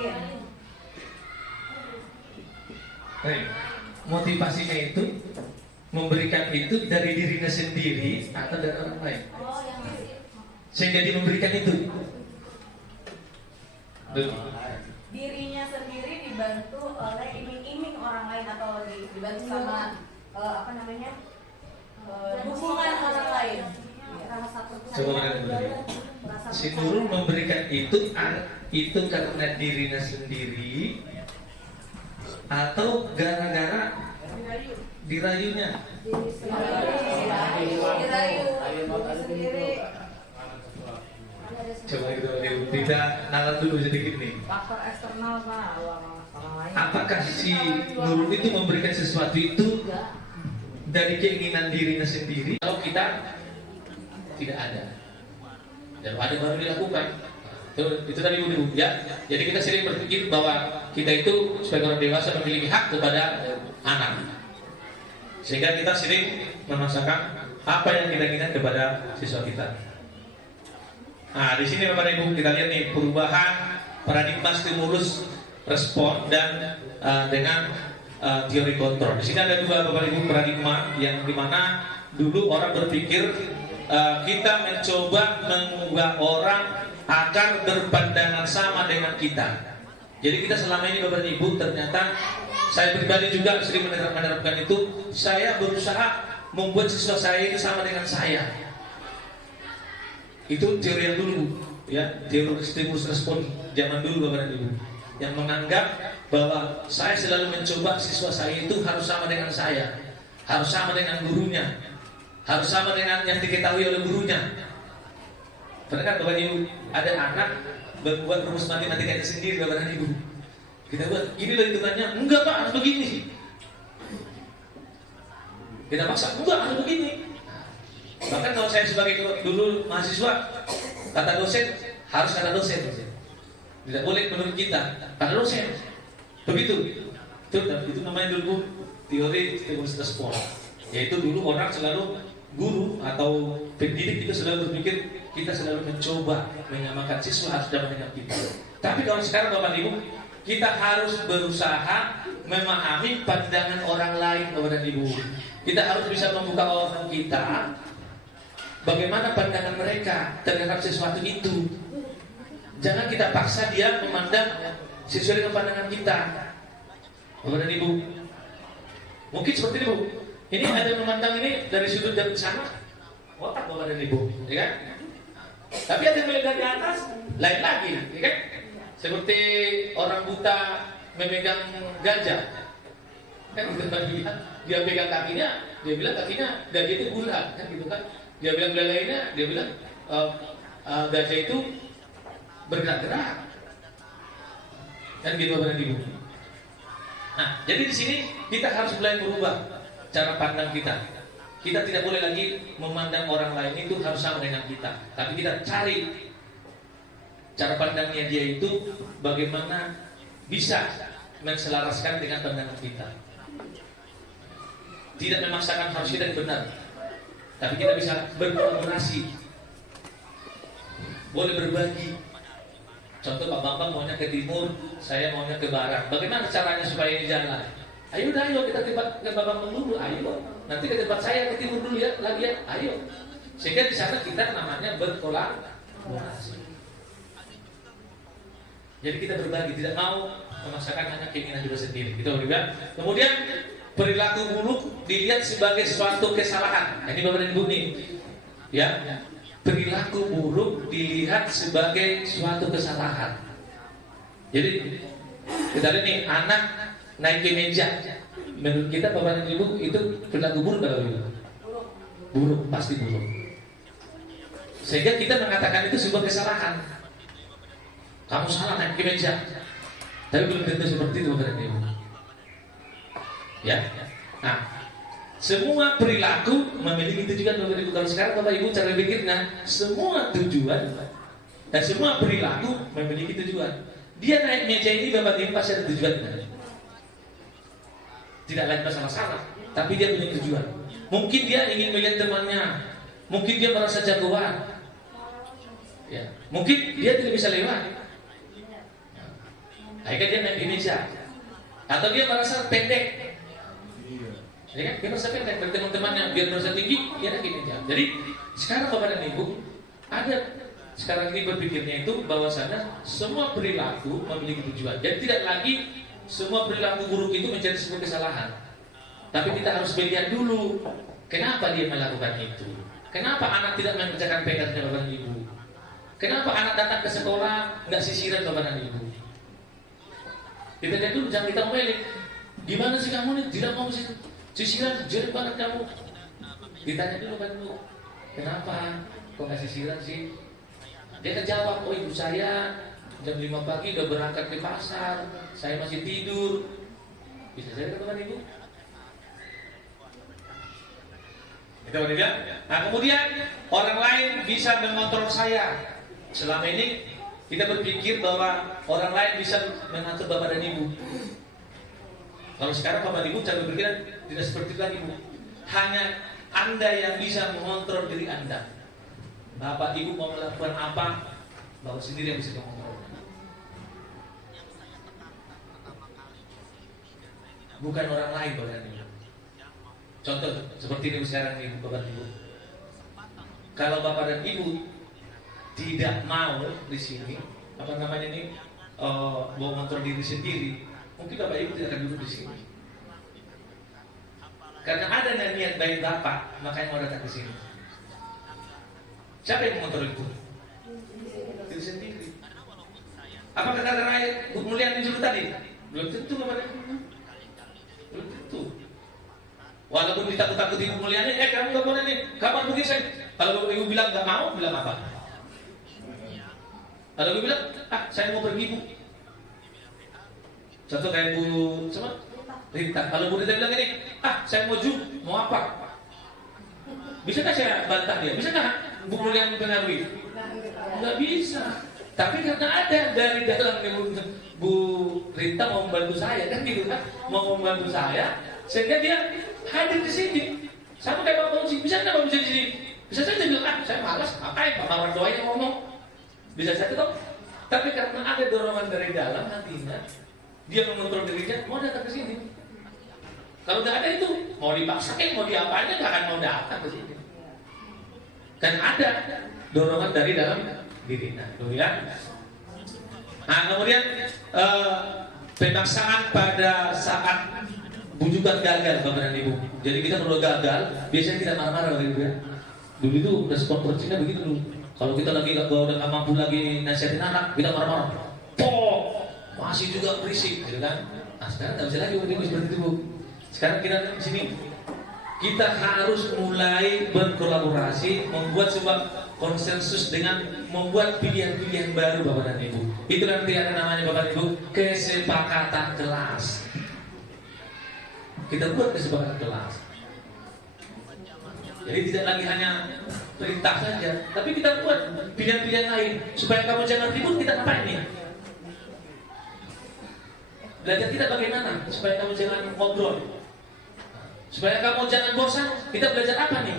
Hei, motivasinya itu memberikan itu dari dirinya sendiri atau dari orang lain? Sehingga dia memberikan itu. Betul. Dirinya sendiri dibantu oleh iming-iming orang lain atau dibantu sama apa namanya dukungan orang lain. Coba kita dulu. Si Nurul memberikan itu karena dirinya sendiri atau gara-gara dirayunya. Coba kita nalar dulu sedikit nih. Faktor eksternal Pak, orang lain. Apakah si Nurul itu memberikan sesuatu itu dari keinginan dirinya sendiri? Kalau kita tidak ada, dan ada baru dilakukan. Itu tadi dulu ya. Jadi kita sering berpikir bahwa kita itu sebagai orang dewasa memiliki hak kepada anak, sehingga kita sering memaksakan apa yang kita inginkan kepada siswa kita. Nah, di sini Bapak Ibu kita lihat nih perubahan paradigma stimulus respon dan dengan teori kontrol. Di sini ada dua Bapak Ibu paradigma yang dimana dulu orang berpikir kita mencoba mengubah orang agar berpandangan sama dengan kita. Jadi kita selama ini Bapak Ibu ternyata saya pribadi juga sering menerapkan itu. Saya berusaha membuat siswa saya itu sama dengan saya. Itu teori yang dulu, ya, teori stimulus respon zaman dulu Bapak Ibu, yang menganggap bahwa saya selalu mencoba siswa saya itu harus sama dengan saya, harus sama dengan gurunya, harus sama dengan yang diketahui oleh gurunya. Pernah kan Bapak Ibu ada anak membuat rumus matematikanya sendiri Bapak Ibu, kita buat ini lah hitungannya, enggak Pak harus begini, kita paksa enggak harus begini. Bahkan kalau saya sebagai dulu mahasiswa, kata dosen harus kata dosen, tidak boleh menurut kita kata dosen. Begitu. Itu namanya dulu teori stimulus respon. Yaitu dulu orang selalu guru atau pendidik itu selalu berpikir kita selalu mencoba menyamakan siswa harus dapat dengan kita. Tapi kalau sekarang Bapak Ibu, kita harus berusaha memahami pandangan orang lain Bapak Ibu. Kita harus bisa membuka orang kita. Bagaimana pandangan mereka terhadap sesuatu itu. Jangan kita paksa dia memandang sesuai dengan pandangan kita. Bapak dan Ibu, mungkin seperti itu. Ini ada yang memandang ini dari sudut yang sana, otak Bapak dan Ibu, ya kan? Tapi ada yang melihat dari atas, lain lagi, ya kan? Seperti orang buta memegang gajah, kan? Dia pegang kakinya, dia bilang kakinya gajah itu bulat, kan gitu kan? Dia bilang belalainya, dia bilang gajah itu bergerak-gerak, kan gitu Bapak dan Ibu. Nah, jadi di sini kita harus mulai berubah cara pandang kita. Kita tidak boleh lagi memandang orang lain itu harus sama dengan kita, tapi kita cari cara pandangnya dia itu bagaimana bisa menselaraskan dengan pandangan kita. Tidak memaksakan harus kita yang benar, tapi kita bisa berkolaborasi, boleh berbagi. Contoh Pak Bambang maunya ke timur, saya maunya ke barat. Bagaimana caranya supaya ini jalan? Ayo kita ke Pak Bambang dulu, ayo. Nanti ke tempat saya ke timur dulu ya, lagi ya, ayo. Sehingga di sana kita namanya berkolaborasi. Jadi kita berbagi, tidak mau memaksakan hanya keinginan kita sendiri. Gitu juga. Kemudian perilaku buruk dilihat sebagai suatu kesalahan. Ini Bapak dan Ibu nih, ya. Perilaku buruk dilihat sebagai suatu kesalahan. Jadi kita lihat nih anak naik ke meja. Menurut kita Bapak dan Ibu itu perilaku buruk atau tidak? Buruk, pasti buruk. Sehingga kita mengatakan itu sebuah kesalahan. Kamu salah naik ke meja. Tapi belum tentu seperti itu Bapak dan Ibu. Ya. Nah, semua perilaku memiliki tujuan Bapak Ibu. Kalau sekarang Bapak Ibu cara pikirnya, semua tujuan dan semua perilaku memiliki tujuan. Dia naik meja ini Bapak Ibu pasti ada tujuannya. Tidak lain masalah, tapi dia punya tujuan. Mungkin dia ingin melihat temannya, mungkin dia merasa jagoan, ya. Mungkin dia tidak bisa lewat, akhirnya dia naik di meja. Atau dia merasa pendek, ya kan? Dia merasa pendek dari teman-temannya, biar merasa tinggi, dia naik di meja. Jadi sekarang Bapak dan Ibu ada sekarang ini berpikirnya itu bahwasanya semua perilaku memiliki tujuan. Jadi tidak lagi semua perilaku buruk itu menjadi sebuah kesalahan. Tapi kita harus melihat dulu kenapa dia melakukan itu. Kenapa anak tidak mengerjakan PR-nya Bapak dan Ibu? Kenapa anak datang ke sekolah nggak sisiran Bapak dan Ibu? Kita lihat dulu, jangan kita melek. Gimana sih kamu nih tidak mau sih? Sisiran, jelek banget kamu. Ditanya dulu kan Bu, kenapa? Kok nggak sisiran sih? Dia kan jawab, oh ibu saya jam 5 pagi udah berangkat ke pasar, saya masih tidur. Bisa saya katakan ibu? Itu dia. Nah kemudian orang lain bisa mengontrol saya. Selama ini kita berpikir bahwa orang lain bisa mengatur bapak dan ibu. Kalau sekarang bapak dan ibu cara berpikiran tidak seperti itu lagi Bu. Hanya Anda yang bisa mengontrol diri Anda. Bapak ibu mau melakukan apa, bapak sendiri yang bisa mengontrol. Bukan orang lain bapak dan ibu. Contoh seperti ini sekarang nih bapak dan ibu. Kalau bapak dan ibu tidak mau di sini, apa namanya nih, mau mengontrol diri sendiri, mungkin bapak ibu tidak akan duduk di sini. Karena ada niat baik bapak, makanya mau datang ke sini. Siapa yang mengontrol itu? Diri sendiri. Apa kata terakhir Bu Mulyani dulu tadi? Belum tentu bapak dan ibu. Belum tentu. Walaupun ditakut-takuti Bu Mulyani, kamu nggak boleh nih, kapan pergi saya? Kalau ibu bilang nggak mau, bilang apa? Kalau ibu bilang, saya mau pergi Bu. Contoh kayak Bu sama Rita. Kalau Bu Rita bilang ini, saya mau mau apa? Bisakah saya bantah dia? Bisakah Bu Mulyani mempengaruhi? Nggak bisa. Tapi karena ada dari dalam Bu Rita mau membantu saya, kan gitu kan? Mau membantu saya, sehingga dia hadir di sini. Sama kayak Pak Fauzi, bisa nggak Pak Fauzi di sini? Bisa saja bilang, saya malas, ngapain Pak Marwan doa yang ngomong? Bisa saja toh. Tapi karena ada dorongan dari dalam hatinya, dia mengontrol dirinya, mau datang ke sini. Kalau nggak ada itu, mau dipaksain, mau diapain, nggak akan mau datang ke sini. Kan ada dorongan dari dalam dirinya, ya. Nah kemudian pemaksaan pada saat bujukan gagal Bapak dan Ibu. Jadi kita kalau gagal, biasanya kita marah-marah Bapak Ibu ya. Dulu itu respon percina begitu dulu. Kalau kita lagi udah nggak mampu lagi nasihatin anak, kita marah-marah. Masih juga berisik, gitu kan? Nah sekarang nggak bisa lagi Bapak Ibu seperti itu Bu. Sekarang kita di sini kita harus mulai berkolaborasi, membuat sebuah konsensus dengan membuat pilihan-pilihan baru Bapak dan Ibu. Itu nanti ada namanya Bapak dan Ibu kesepakatan kelas. Kita buat kesepakatan kelas. Jadi tidak lagi hanya perintah saja, tapi kita buat pilihan-pilihan lain supaya kamu jangan ribut. Kita ngapain nih? Belajar kita bagaimana supaya kamu jangan ngobrol, supaya kamu jangan bosan. Kita belajar apa nih?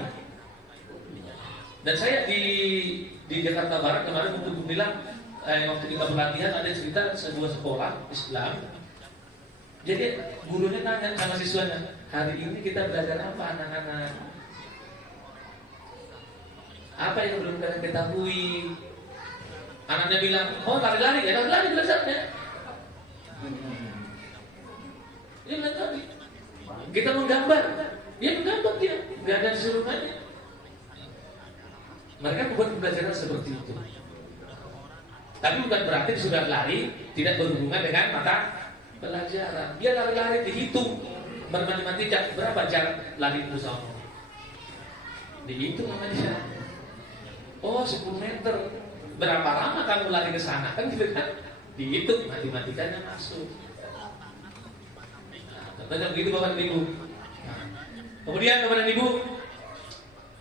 Dan saya di Jakarta Barat kemarin untuk bilang waktu kita pelatihan ada cerita sebuah sekolah Islam. Jadi gurunya tanya sama siswanya, hari ini kita belajar apa anak-anak? Apa yang belum kalian ketahui? Anaknya bilang, lari-lari, ya lari belajarnya. Dia bilang tadi, kita menggambar, dia menggambar dia, nggak ada disuruhannya. Mereka membuat pembelajaran seperti itu. Tapi bukan berarti sudah lari tidak berhubungan dengan mata pelajaran. Dia lari-lari dihitung matematika berapa jarak lari itu sama. Dihitung namanya. Oh 10 meter. Berapa lama kamu lari ke sana kan gitu kan? Dihitung matematikanya masuk. Nah, contohnya begitu Bapak dan Ibu. Nah, kemudian Bapak dan Ibu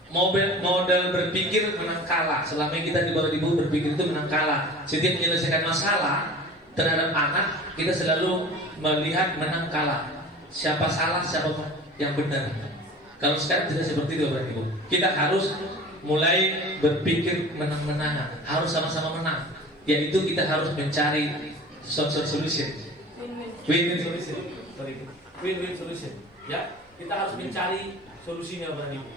model berpikir menang kalah. Selama ini kita di Bapak dan Ibu berpikir itu menang kalah. Setiap menyelesaikan masalah terhadap anak, kita selalu melihat menang kalah. Siapa salah, siapa yang benar. Kalau sekarang tidak seperti itu Bapak dan Ibu. Kita harus mulai berpikir menang-menangan, harus sama-sama menang. Yaitu kita harus mencari solution. Win-win solution. Win-win solution. Ya, kita harus mencari solusinya Bapak dan Ibu.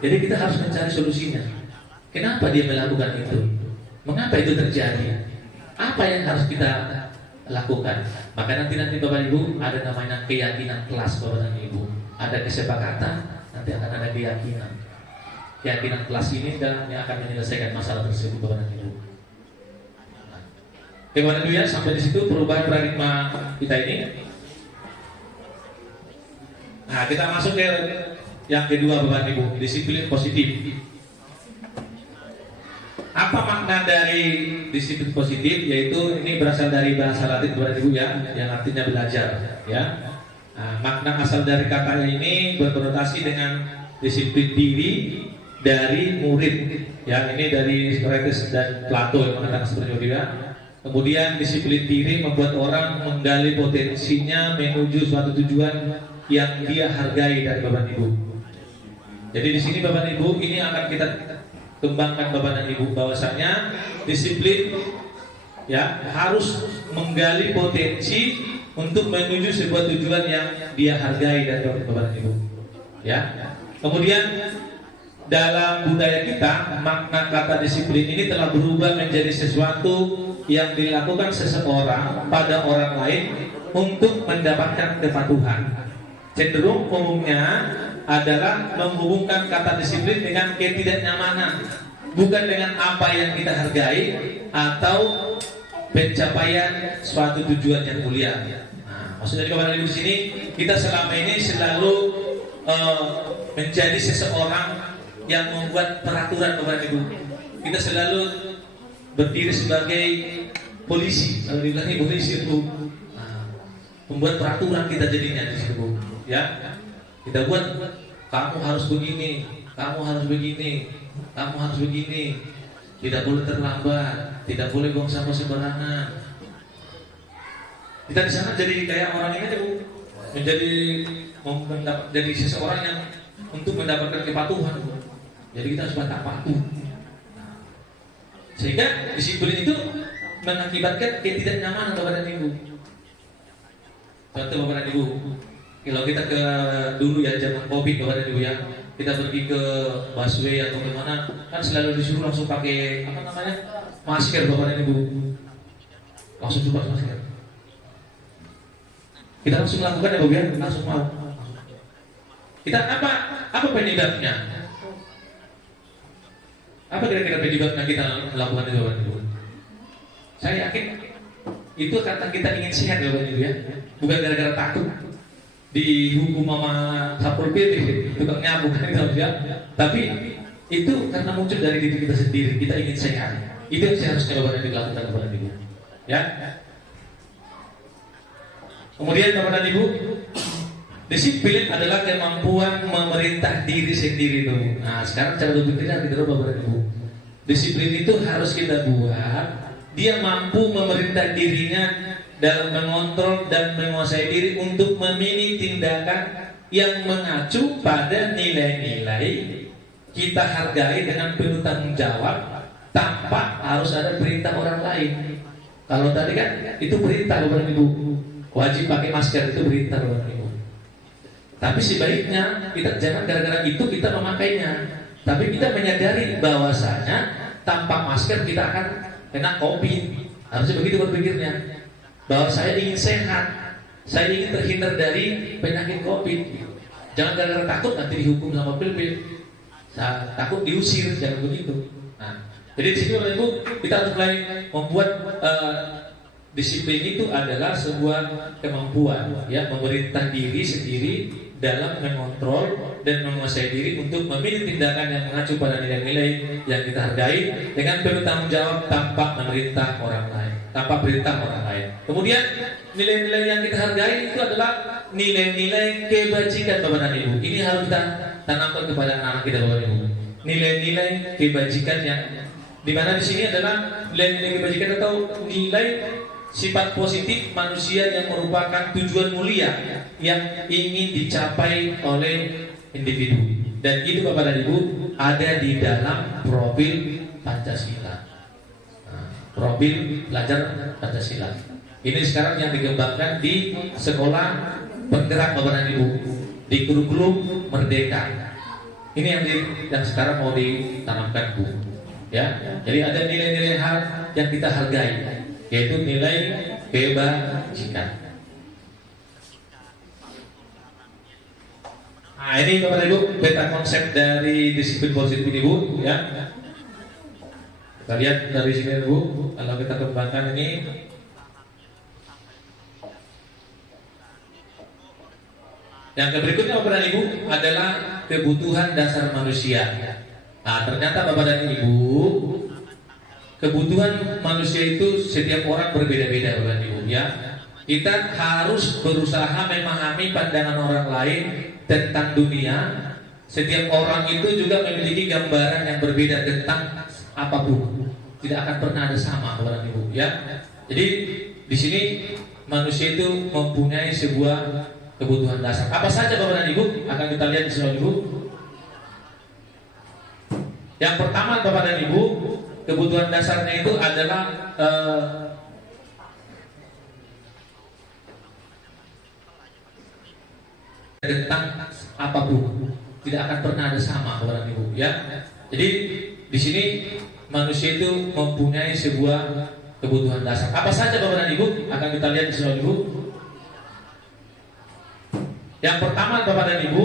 Jadi kita harus mencari solusinya. Kenapa dia melakukan itu? Mengapa itu terjadi? Apa yang harus kita lakukan? Maka nanti Bapak Ibu ada namanya keyakinan kelas Bapak dan Ibu. Ada kesepakatan, nanti akan ada keyakinan. Keyakinan kelas ini dan yang akan menyelesaikan masalah tersebut Bapak dan Ibu. Bagaimana dulu ya sampai di situ perubahan paradigma kita ini. Nah, kita masuk ke yang kedua Bapak Ibu, disiplin positif. Apa makna dari disiplin positif? Yaitu ini berasal dari bahasa Latin Bapak Ibu ya, yang artinya belajar ya. Nah, makna asal dari kata ini berkonotasi dengan disiplin diri dari murid ya, ini dari Socrates dan Plato yang mengatakan seperti itu ya. Kemudian disiplin diri membuat orang menggali potensinya menuju suatu tujuan yang dia hargai dari Bapak Ibu. Jadi di sini Bapak Ibu ini akan kita kembangkan Bapak dan Ibu bahwasanya disiplin ya harus menggali potensi untuk menuju sebuah tujuan yang dia hargai dari Bapak dan Ibu. Ya. Kemudian dalam budaya kita makna kata disiplin ini telah berubah menjadi sesuatu yang dilakukan seseorang pada orang lain untuk mendapatkan kepatuhan. Cenderung umumnya adalah menghubungkan kata disiplin dengan ketidaknyamanan, bukan dengan apa yang kita hargai atau pencapaian suatu tujuan yang mulia. Nah, maksudnya di Bapak Ibu di sini kita selama ini selalu menjadi seseorang yang membuat peraturan Bapak Ibu. Kita selalu berdiri sebagai polisi, kalau dibilang polisi itu membuat peraturan kita jadinya di situ, ya. Kita buat kamu harus begini, kamu harus begini, kamu harus begini, tidak boleh terlambat, tidak boleh buang sampah sembarangan. Kita di sana jadi kayak orang ini tuh, menjadi seseorang yang untuk mendapatkan kepatuhan. Jadi kita harus patuh. Sehingga disiplin itu mengakibatkan ketidaknyamanan Bapak dan Ibu. Contoh Bapak dan Ibu, kalau kita ke dulu ya zaman Covid Bapak dan Ibu ya, kita pergi ke busway atau kemana, kan selalu disuruh langsung pakai apa namanya masker Bapak dan Ibu, langsung coba masker. Kita langsung lakukan ya Bapak ya, langsung mau. Kita apa penyebabnya? Apa kira-kira penyebabnya kita melakukan itu Bapak Ibu? Saya yakin itu karena kita ingin sehat Bapak Ibu ya, bukan gara-gara takut dihukum sama Satpol PP, tukang nyamuk kan ya. Tapi itu karena muncul dari diri kita sendiri, kita ingin sehat. Itu yang seharusnya Bapak Ibu lakukan Bapak Ibu. Ya. Kemudian Bapak Ibu, disiplin adalah kemampuan memerintah diri sendiri tuh. Nah, sekarang cara berpikirnya kita Bapak Ibu. Disiplin itu harus kita buat dia mampu memerintah dirinya dalam mengontrol dan menguasai diri untuk memilih tindakan yang mengacu pada nilai-nilai kita hargai dengan penuh tanggung jawab tanpa harus ada perintah orang lain. Kalau tadi kan itu perintah Bapak Ibu, wajib pakai masker itu perintah Bapak Ibu. Tapi sebaiknya kita jangan gara-gara itu kita memakainya, tapi kita menyadari bahwasanya tanpa masker kita akan kena COVID. Harusnya begitu berpikirnya, bahwa saya ingin sehat, saya ingin terhindar dari penyakit COVID. Jangan gara-gara takut nanti dihukum sama PP, takut diusir, jangan begitu. Nah, jadi di sini Bapak Ibu kita harus mulai membuat disiplin itu adalah sebuah kemampuan ya, memerintah diri sendiri dalam mengontrol dan menguasai diri untuk memilih tindakan yang mengacu pada nilai-nilai yang kita hargai dengan penuh tanggung jawab tanpa memerintah orang lain, tanpa perintah orang lain. Kemudian nilai-nilai yang kita hargai itu adalah nilai-nilai kebajikan Bapak dan Ibu. Ini harus kita tanamkan kepada anak-anak kita Bapak dan Ibu. Nilai-nilai kebajikan yang dimana di sini adalah nilai-nilai kebajikan atau nilai sifat positif manusia yang merupakan tujuan mulia yang ingin dicapai oleh individu. Dan itu Bapak dan Ibu ada di dalam profil Pancasila. Nah, profil pelajar Pancasila. Ini sekarang yang dikembangkan di sekolah penggerak Bapak dan Ibu, di kurikulum Merdeka. Ini yang sekarang mau ditanamkan Bu. Ya, jadi ada nilai-nilai hal yang kita hargai, yaitu nilai kebajikan. Nah, ini Bapak Ibu peta konsep dari disiplin positif ini Bu ya. Kita lihat dari sini Bu, kalau kita kembangkan ini. Yang berikutnya Bapak dan Ibu adalah kebutuhan dasar manusia. Nah, ternyata Bapak dan Ibu, kebutuhan manusia itu setiap orang berbeda-beda Bapak dan Ibu ya. Kita harus berusaha memahami pandangan orang lain tentang dunia. Setiap orang itu juga memiliki gambaran yang berbeda tentang apapun. Tidak akan pernah ada sama Bapak dan Ibu ya. Jadi di sini manusia itu mempunyai sebuah kebutuhan dasar. Apa saja Bapak dan Ibu? Akan kita lihat di sini Ibu. Yang pertama Bapak dan Ibu, kebutuhan dasarnya itu adalah tentang apapun. Tidak akan pernah ada sama Bapak dan Ibu ya. Jadi di sini manusia itu mempunyai sebuah kebutuhan dasar. Apa saja Bapak dan Ibu? Akan kita lihat di sini Ibu. Yang pertama Bapak dan Ibu,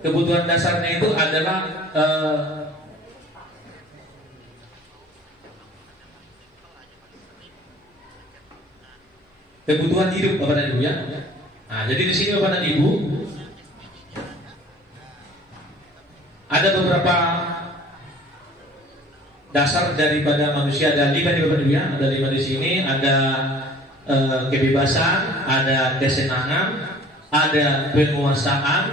kebutuhan dasarnya itu adalah kebutuhan hidup Bapak dan Ibu ya. Nah, jadi di sini Bapak dan Ibu ada beberapa dasar daripada manusia, ada 5 di Bapak dan Ibu ya. Ada 5 di sini, ada kebebasan, ada kesenangan, ada penguasaan,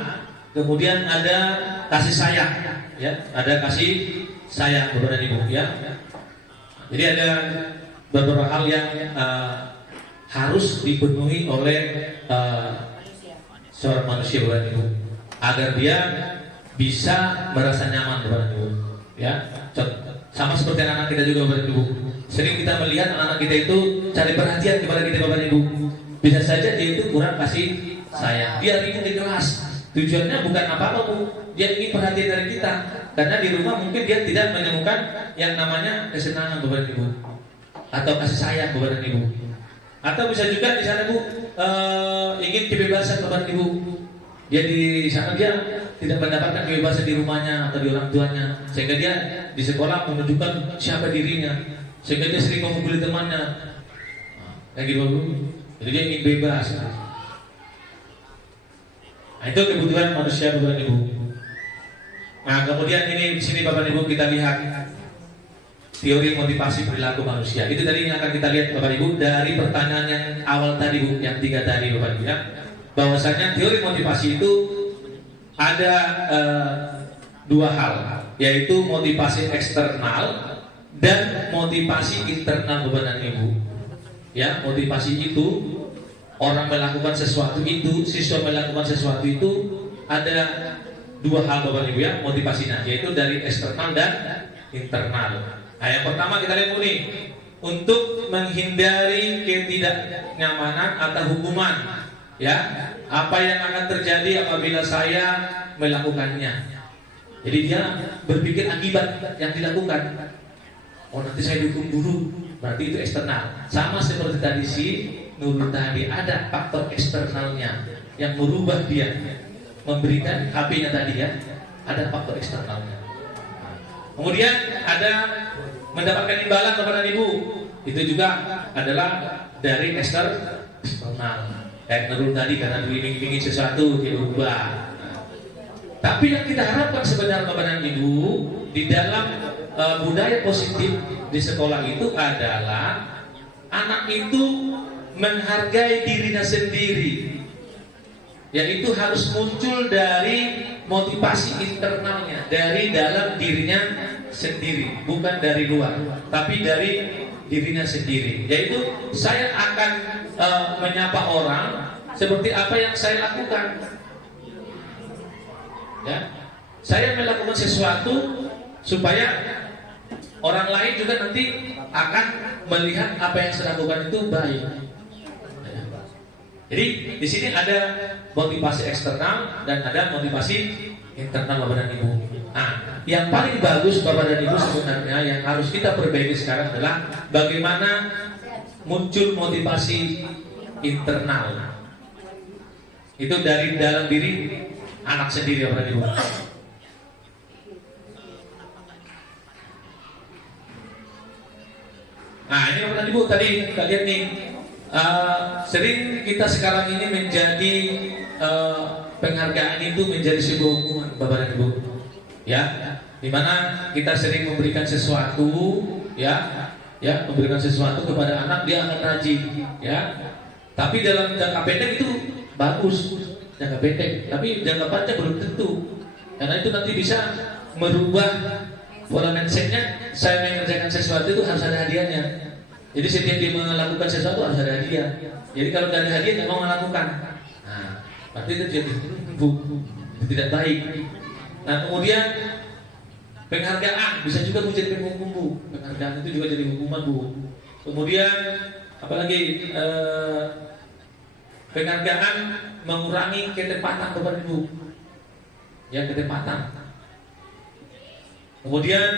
kemudian ada kasih sayang ya, ada kasih sayang Bapak dan Ibu ya. Jadi ada beberapa hal yang harus dipenuhi oleh seorang manusia Bapak dan Ibu agar dia bisa merasa nyaman Bapak dan Ibu ya. Sama seperti anak-anak kita juga Bapak dan Ibu. Sering kita melihat anak-anak kita itu cari perhatian kepada kita Bapak dan Ibu. Bisa saja dia itu kurang kasih sayang. Dia ingin di kelas. Tujuannya bukan apa-apa Bu. Dia ingin perhatian dari kita. Karena di rumah mungkin dia tidak menemukan yang namanya kesenangan Bapak dan Ibu atau kasih sayang Bapak dan Ibu. Atau bisa juga di sana Bu ingin kebebasan Bapak dan Ibu. Dia di sana dia tidak mendapatkan kebebasan di rumahnya atau di orang tuanya, sehingga dia di sekolah menunjukkan siapa dirinya, sehingga dia sering memukuli temannya. Kayak gitu Bu. Jadi dia ingin bebas. Nah, itu kebutuhan manusia Bapak dan Ibu. Nah, kemudian ini di sini Bapak dan Ibu kita lihat teori motivasi perilaku manusia. Itu tadi yang akan kita lihat Bapak Ibu dari pertanyaan yang awal tadi Bu, yang 3 tadi Bapak Ibu ya. Bahwasanya teori motivasi itu ada 2 hal, yaitu motivasi eksternal dan motivasi internal Bapak dan Ibu. Ya, motivasi itu orang melakukan sesuatu itu, siswa melakukan sesuatu itu ada 2 hal Bapak Ibu ya, motivasinya, yaitu dari eksternal dan internal. Nah, yang pertama kita lihat nih, untuk menghindari ketidaknyamanan atau hukuman. Ya, apa yang akan terjadi apabila saya melakukannya? Jadi dia berpikir akibat yang dilakukan. Oh, nanti saya dukung guru, berarti itu eksternal. Sama seperti tadi si Nurul tadi, ada faktor eksternalnya yang merubah dia memberikan HP-nya tadi ya. Ada faktor eksternalnya. Kemudian ada mendapatkan imbalan kepada ibu, itu juga adalah dari eksternal. Kayak Nurul tadi karena diiming-imingi sesuatu dia berubah. Tapi yang kita harapkan sebenarnya kepada ibu di dalam budaya positif di sekolah itu adalah anak itu menghargai dirinya sendiri, yaitu harus muncul dari motivasi internalnya, dari dalam dirinya sendiri, bukan dari luar, tapi dari dirinya sendiri. Yaitu saya akan menyapa orang seperti apa yang saya lakukan. Ya, saya melakukan sesuatu supaya orang lain juga nanti akan melihat apa yang saya lakukan itu baik. Jadi di sini ada motivasi eksternal dan ada motivasi internal Bapak dan Ibu. Nah, yang paling bagus Bapak dan Ibu sebenarnya yang harus kita perbaiki sekarang adalah bagaimana muncul motivasi internal. Itu dari dalam diri anak sendiri Bapak dan Ibu. Nah ini Bapak dan Ibu tadi kita lihat nih, sering kita sekarang ini menjadi penghargaan itu menjadi sebuah hukuman Bapak dan Ibu, ya, dimana kita sering memberikan sesuatu, ya, memberikan sesuatu kepada anak, dia akan rajin, ya. Tapi dalam jangka pendek itu bagus, jangka pendek, tapi jangka panjang belum tentu, karena itu nanti bisa merubah pola mindsetnya. Saya mengerjakan sesuatu itu harus ada hadiahnya. Jadi setiap dia melakukan sesuatu harus ada hadiah. Jadi kalau tidak ada hadiah nggak mau melakukan. Nah, berarti itu jadi tidak baik. Nah kemudian penghargaan bisa juga menjadi hukum Bu. Penghargaan itu juga jadi hukuman Bu. Kemudian apalagi penghargaan mengurangi ketepatan Bapak Ibu. Ya, ketepatan. Kemudian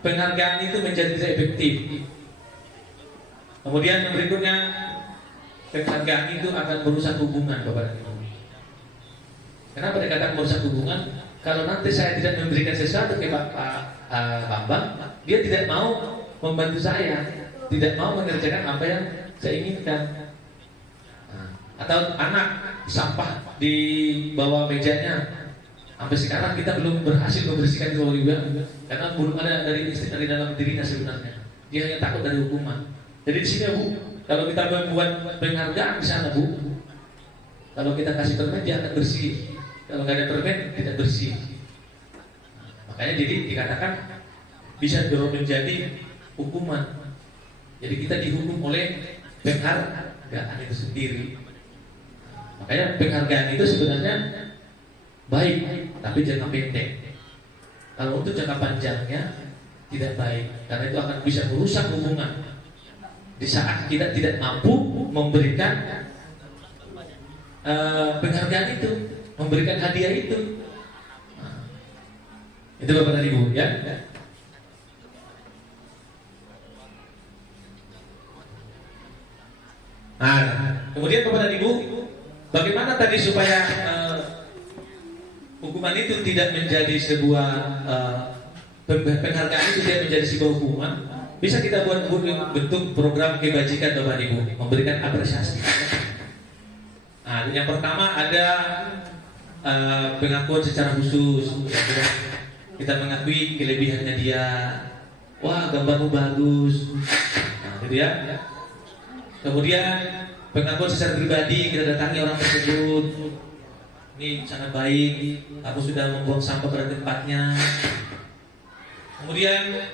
penghargaan itu menjadi tidak efektif. Kemudian yang berikutnya, penghargaan itu akan merusak hubungan Bapak Ibu. Kenapa dikatakan merusak hubungan? Kalau nanti saya tidak memberikan sesuatu ke Pak Bambang, dia tidak mau membantu saya, tidak mau mengerjakan apa yang saya inginkan. Atau anak sampah di bawah mejanya, sampai sekarang kita belum berhasil membersihkan itu karena belum ada dari dalam dirinya sebenarnya. Dia hanya takut dari hukuman. Jadi di sini Bu, kalau kita membuat penghargaan di sana Bu, kalau kita kasih permen dia akan bersih. Kalau nggak ada permen tidak bersih. Makanya jadi dikatakan bisa menjadi hukuman. Jadi kita dihukum oleh penghargaan itu sendiri. Makanya penghargaan itu sebenarnya baik, tapi jangka pendek. Kalau untuk jangka panjangnya tidak baik, karena itu akan bisa merusak hubungan. Di saat kita tidak mampu memberikan penghargaan itu, memberikan hadiah itu. Itu Bapak dan Ibu, ya. Nah, kemudian Bapak dan Ibu, bagaimana tadi supaya hukuman itu tidak menjadi sebuah penghargaan itu tidak menjadi sebuah hukuman? Bisa kita buat bentuk program kebajikan Bapak Ibu, memberikan apresiasi. Nah, yang pertama ada pengakuan secara khusus. Kita mengakui kelebihannya dia. Wah, gambarmu bagus. Nah, gitu ya. Kemudian pengakuan secara pribadi, kita datangi orang tersebut. Ini sangat baik, aku sudah membuang sampah pada tempatnya. Kemudian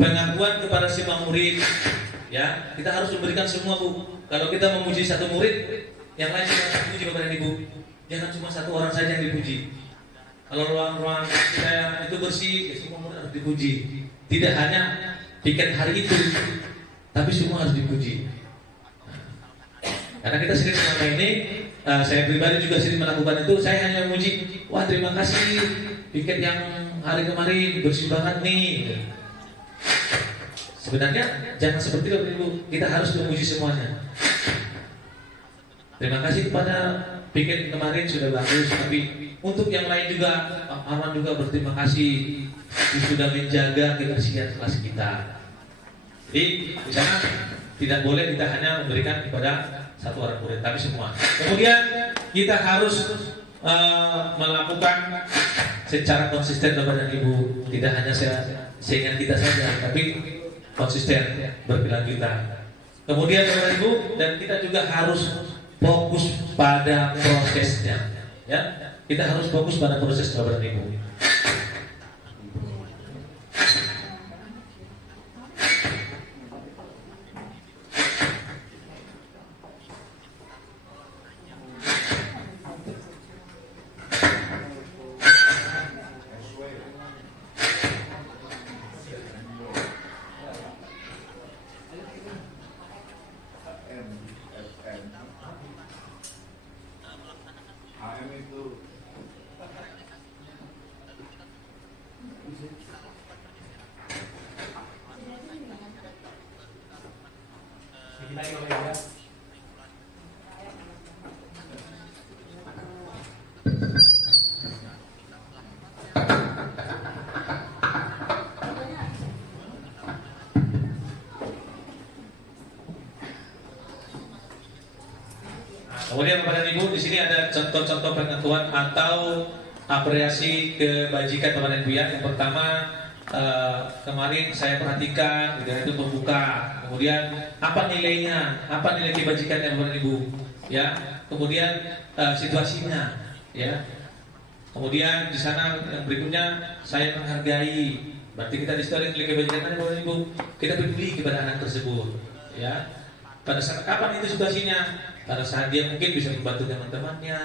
pengakuan kepada semua murid, ya, kita harus memberikan semua Bu. Kalau kita memuji satu murid, yang lain juga harus dipuji Bapak dan Ibu. Jangan cuma satu orang saja yang dipuji. Kalau ruang-ruang kita itu bersih, ya semua murid harus dipuji. Tidak hanya piket hari itu, tapi semua harus dipuji. Karena kita sering selama ini, saya pribadi juga sering melakukan itu. Saya hanya memuji, wah terima kasih piket yang hari kemarin bersih banget nih. Sebenarnya jangan seperti itu Ibu. Kita harus memuji semuanya. Terima kasih kepada piket kemarin sudah bagus, tapi untuk yang lain juga, Pak Arman juga berterima kasih sudah menjaga kebersihan kelas kita. Jadi di sana tidak boleh kita hanya memberikan kepada satu orang murid, tapi semua. Kemudian kita harus melakukan secara konsisten Bapak dan Ibu. Tidak hanya seingat kita saja, tapi konsisten berkelanjutan. Kemudian Bapak dan Ibu, dan kita juga harus fokus pada prosesnya. Ya, kita harus fokus pada proses Bapak dan Ibu. di sini ada contoh-contoh pengakuan atau apresiasi kebajikan Bapak dan Ibu ya. Yang pertama kemarin saya perhatikan itu membuka. Kemudian apa nilainya? Apa nilai kebajikannya Bapak dan Ibu? Ya. Kemudian situasinya ya. Kemudian di sana yang berikutnya saya menghargai. Berarti kita di situ ada nilai kebajikan Bapak dan Ibu. Kita peduli kepada anak tersebut ya. Pada saat kapan itu situasinya? Pada saat dia mungkin bisa membantu teman-temannya,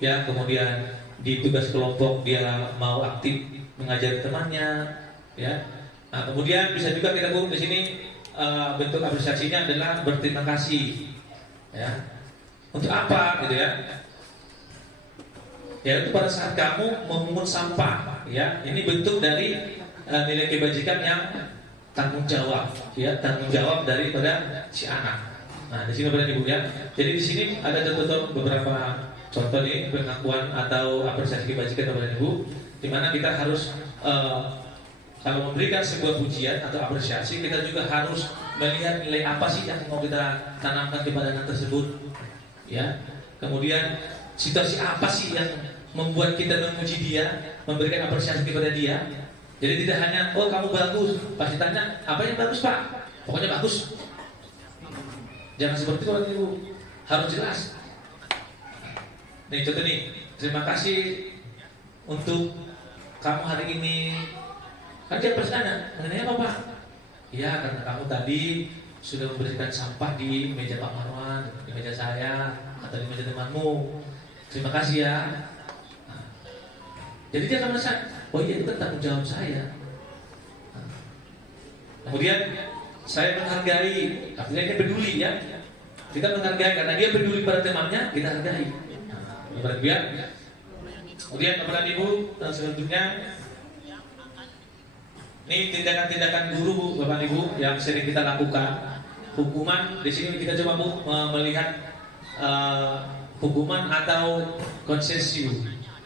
ya, kemudian di tugas kelompok dia mau aktif mengajari temannya, ya. Nah, kemudian bisa juga kita di sini bentuk apresiasinya adalah berterima kasih, ya. Untuk apa, gitu ya? Ya, itu pada saat kamu memungut sampah, ya. Ini bentuk dari nilai kebajikan yang tanggung jawab, ya, tanggung jawab daripada si anak. Nah, di sini Bapak dan Ibu ya. Jadi di sini ada contoh beberapa contoh nih pengakuan atau apresiasi kebajikan Bapak dan Ibu, di mana kita harus kalau memberikan sebuah pujian atau apresiasi, kita juga harus melihat nilai apa sih yang mau kita tanamkan kepada anak tersebut, ya. Kemudian situasi apa sih yang membuat kita memuji dia, memberikan apresiasi kepada dia. Jadi tidak hanya oh kamu bagus, pasti tanya apa yang bagus Pak, pokoknya bagus. Jangan seperti itu Ibu, harus jelas. Nih contoh nih, terima kasih untuk kamu hari ini. Kan dia bertanya, mengenai apa Pak? Ya karena kamu tadi sudah membersihkan sampah di meja Pak Marwan, di meja saya, atau di meja temanmu. Terima kasih ya. Nah, jadi dia akan merasa, oh iya itu kan tanggung jawab saya. Nah, kemudian saya menghargai, artinya dia peduli ya. Kita menghargai karena dia peduli pada temannya, kita hargai. Bapak Ibu ya. Kemudian Bapak Ibu dan selanjutnya, ini tindakan-tindakan guru Bapak Ibu yang sering kita lakukan. Hukuman di sini kita coba Bu melihat hukuman atau konsesi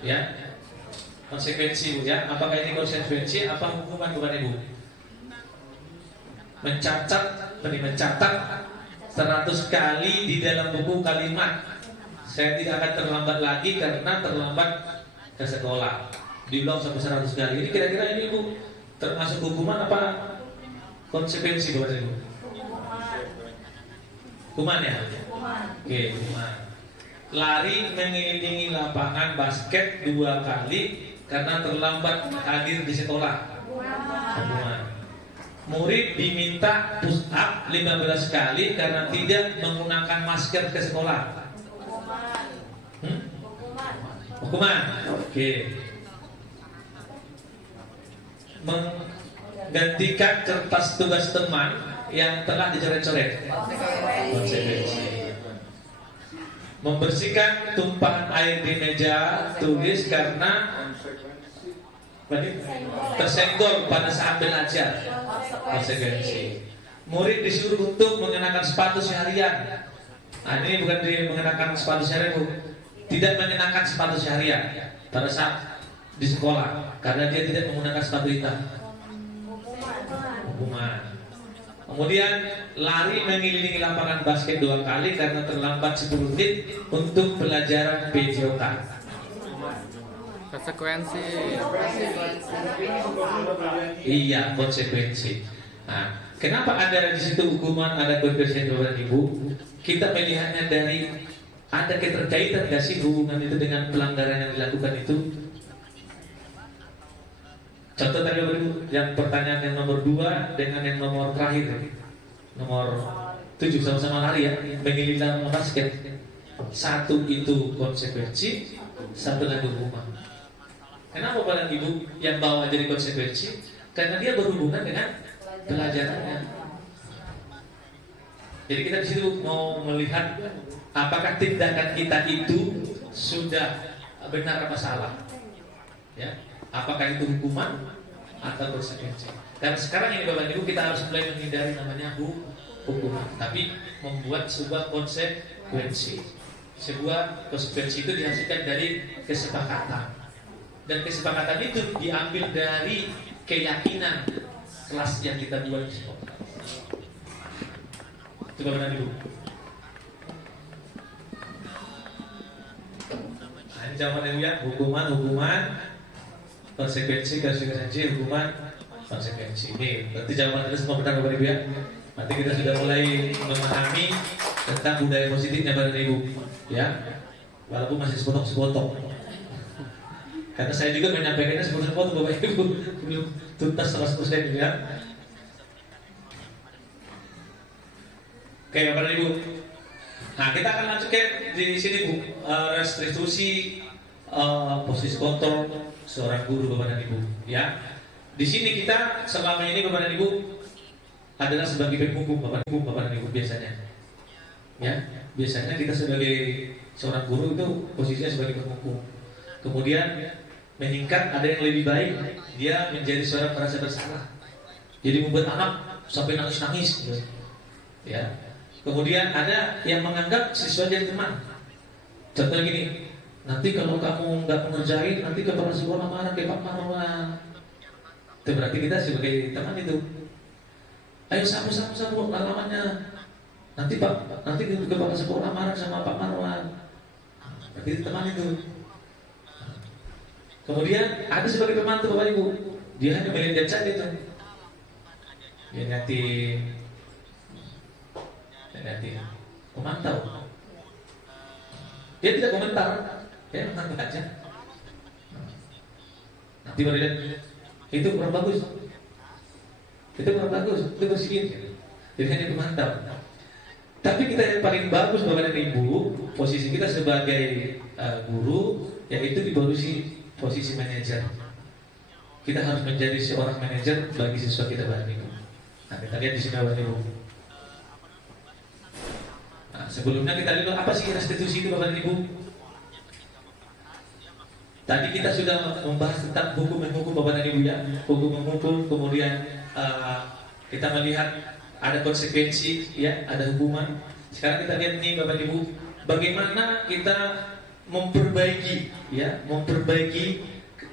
ya. Konsekuensi Bu ya. Apakah ini konsekuensi apa hukuman Bapak Ibu? Mencatat 100 kali di dalam buku kalimat saya tidak akan terlambat lagi karena terlambat ke sekolah, diulang sampai 100 kali. Ini kira-kira ini Bu termasuk hukuman apa konsekuensi Bapak Ibu? Hukuman ya? Oke, hukuman. Lari mengelilingi lapangan basket 2 kali karena terlambat hadir di sekolah. Hukuman. Murid diminta push up 15 kali karena tidak menggunakan masker ke sekolah. Hukuman. Oke. Menggantikan kertas tugas teman yang telah dicoret-coret. Konsekuensi. Membersihkan tumpahan air di meja tulis karena tersenggol pada saat belajar. Konsekuensi. Murid disuruh untuk mengenakan sepatu seharian. Nah, ini bukan dia mengenakan sepatu seharian, Bu. Tidak mengenakan sepatu seharian pada saat di sekolah karena dia tidak menggunakan sepatu hitam. Hukuman. Kemudian lari mengelilingi lapangan basket 2 kali karena terlambat 10 menit untuk pelajaran PJOK. Konsekuensi. Iya, konsekuensi. Nah, kenapa ada di situ hukuman, ada konsekuensi Bapak Ibu? Kita melihatnya dari ada keterkaitan nggak sih hubungan itu dengan pelanggaran yang dilakukan itu? Contoh tadi Bapak Ibu, yang pertanyaan yang nomor 2 dengan yang nomor terakhir, nomor 7 sama-sama lari ya, mengelilingi lapangan basket. Satu itu konsekuensi, satu lagi hukuman. Kenapa Bapak dan Ibu yang bawa jadi konsekuensi? Karena dia berhubungan dengan pelajarannya. Jadi kita di situ mau melihat apakah tindakan kita itu sudah benar apa salah, ya? Apakah itu hukuman atau konsekuensi? Dan sekarang ini Bapak Ibu kita harus mulai menghindari namanya hukuman, tapi membuat sebuah konsekuensi. Sebuah konsekuensi itu dihasilkan dari kesepakatan. Dan kesepakatan itu diambil dari keyakinan kelas yang kita buat di sekolah. Coba benar Ibu. nanti zaman Ibu ya, hukuman, konsekuensi, hukuman, konsekuensi. Ini nanti zaman itu semua benar Bapak Ibu ya. Nanti kita sudah mulai memahami tentang budaya positifnya Bapak Ibu ya. Walaupun masih sepotong-sepotong. Karena saya juga menyampaikannya sepotong-sepotong Bapak Ibu, belum tuntas 100% ya. Oke Bapak Ibu. Nah kita akan lanjut ke di sini Bu, restitusi posisi kontrol seorang guru Bapak dan Ibu ya. Di sini kita selama ini Bapak dan Ibu adalah sebagai penghukum Bapak dan Ibu biasanya. Ya, biasanya kita sebagai seorang guru itu posisinya sebagai penghukum. Kemudian meningkat ada yang lebih baik, dia menjadi seorang merasa bersalah. Jadi membuat anak sampai nangis-nangis gitu. Ya. Kemudian ada yang menganggap siswa jadi teman. Contoh gini, nanti kalau kamu nggak mengerjain, nanti kepala sekolah marah ke Pak Marwan. Itu berarti kita sebagai teman itu. Ayo sapu halamannya. Nanti kepala sekolah marah sama Pak Marwan. Berarti itu teman itu. Kemudian ada sebagai teman tuh Bapak Ibu, dia hanya melihat saja itu. Dia nanti memantau. Dia tidak komentar, dia menangkap aja. Nanti baru lihat itu kurang bagus, itu bersihin. Jadi hanya memantau. Tapi kita yang paling bagus Bapak dan Ibu, posisi kita sebagai guru, yaitu di posisi manajer. Kita harus menjadi seorang manajer bagi siswa kita Bapak dan Ibu. Nah, kita lihat di sini Bapak dan Ibu. Nah, sebelumnya kita lihat apa sih restitusi itu Bapak dan Ibu? Tadi kita sudah membahas tentang hukum menghukum Bapak dan Ibu ya. Hukum menghukum, kemudian kita melihat ada konsekuensi ya, ada hukuman. Sekarang kita lihat nih Bapak dan Ibu, bagaimana kita memperbaiki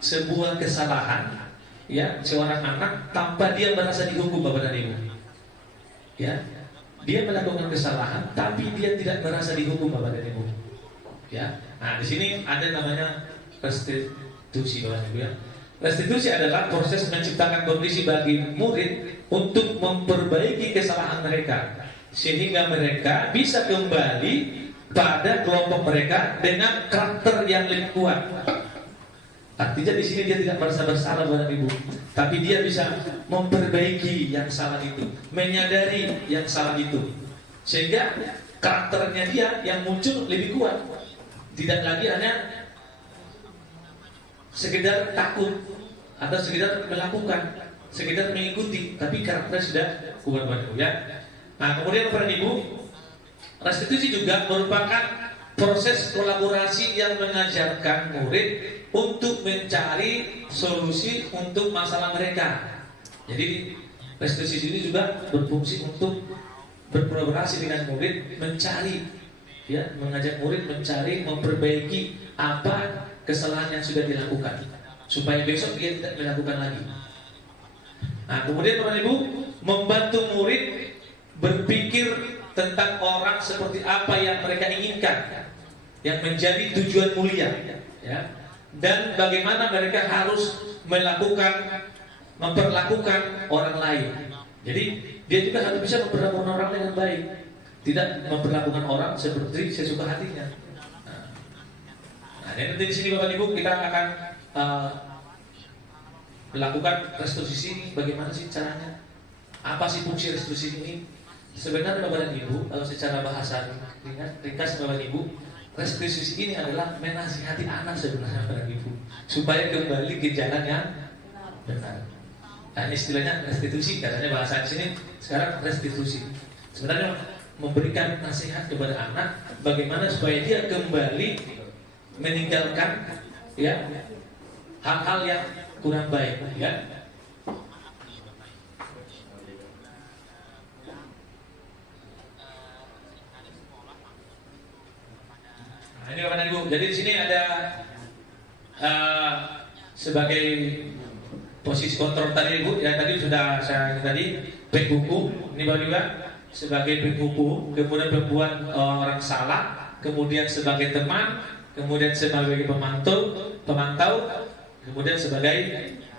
sebuah kesalahan ya seorang anak tanpa dia merasa dihukum Bapak dan Ibu. Ya. Dia melakukan kesalahan, tapi dia tidak merasa dihukum Bapak dan Ibu. Ya, nah di sini ada namanya restitusi Bapak dan Ibu ya. Restitusi adalah proses menciptakan kondisi bagi murid untuk memperbaiki kesalahan mereka, sehingga mereka bisa kembali pada kelompok mereka dengan karakter yang lebih kuat. Artinya di sini dia tidak merasa bersalah Bapak dan Ibu, tapi dia bisa memperbaiki yang salah itu, menyadari yang salah itu, sehingga karakternya dia yang muncul lebih kuat. Tidak lagi hanya sekedar takut atau sekedar melakukan, sekedar mengikuti, tapi karakternya sudah kuat Bapak ya. Nah kemudian Bapak dan Ibu, restitusi juga merupakan proses kolaborasi yang mengajarkan murid untuk mencari solusi untuk masalah mereka. Jadi restitusi ini juga berfungsi untuk berkolaborasi dengan murid, mencari, ya, mengajak murid mencari, memperbaiki apa kesalahan yang sudah dilakukan, supaya besok dia tidak melakukan lagi. Nah, kemudian Bapak Ibu, membantu murid berpikir tentang orang seperti apa yang mereka inginkan, yang menjadi tujuan mulia, ya. Dan bagaimana mereka harus memperlakukan orang lain. Jadi dia juga harus bisa memperlakukan orang dengan baik, tidak memperlakukan orang seperti sesuka hatinya. Nah, nanti di sini Bapak Ibu kita akan melakukan restitusi ini. Bagaimana sih caranya? Apa sih fungsi restitusi ini? Sebenarnya Bapak dan Ibu, kalau secara bahasa ringkas Bapak Ibu, restitusi ini adalah menasihati anak sebenarnya Bapak dan Ibu, supaya kembali ke jalan yang benar. Nah, istilahnya restitusi, katanya bahasa di sini sekarang restitusi. Sebenarnya memberikan nasihat kepada anak bagaimana supaya dia kembali meninggalkan ya hal-hal yang kurang baik ya. Nah, ini Bapak dan Ibu. Jadi di sini ada sebagai posisi kontrol tadi Ibu, ya tadi sudah saya tadi penghukum, ini Bapak juga sebagai penghukum, kemudian pembuat orang salah, kemudian sebagai teman, kemudian sebagai pemantau, kemudian sebagai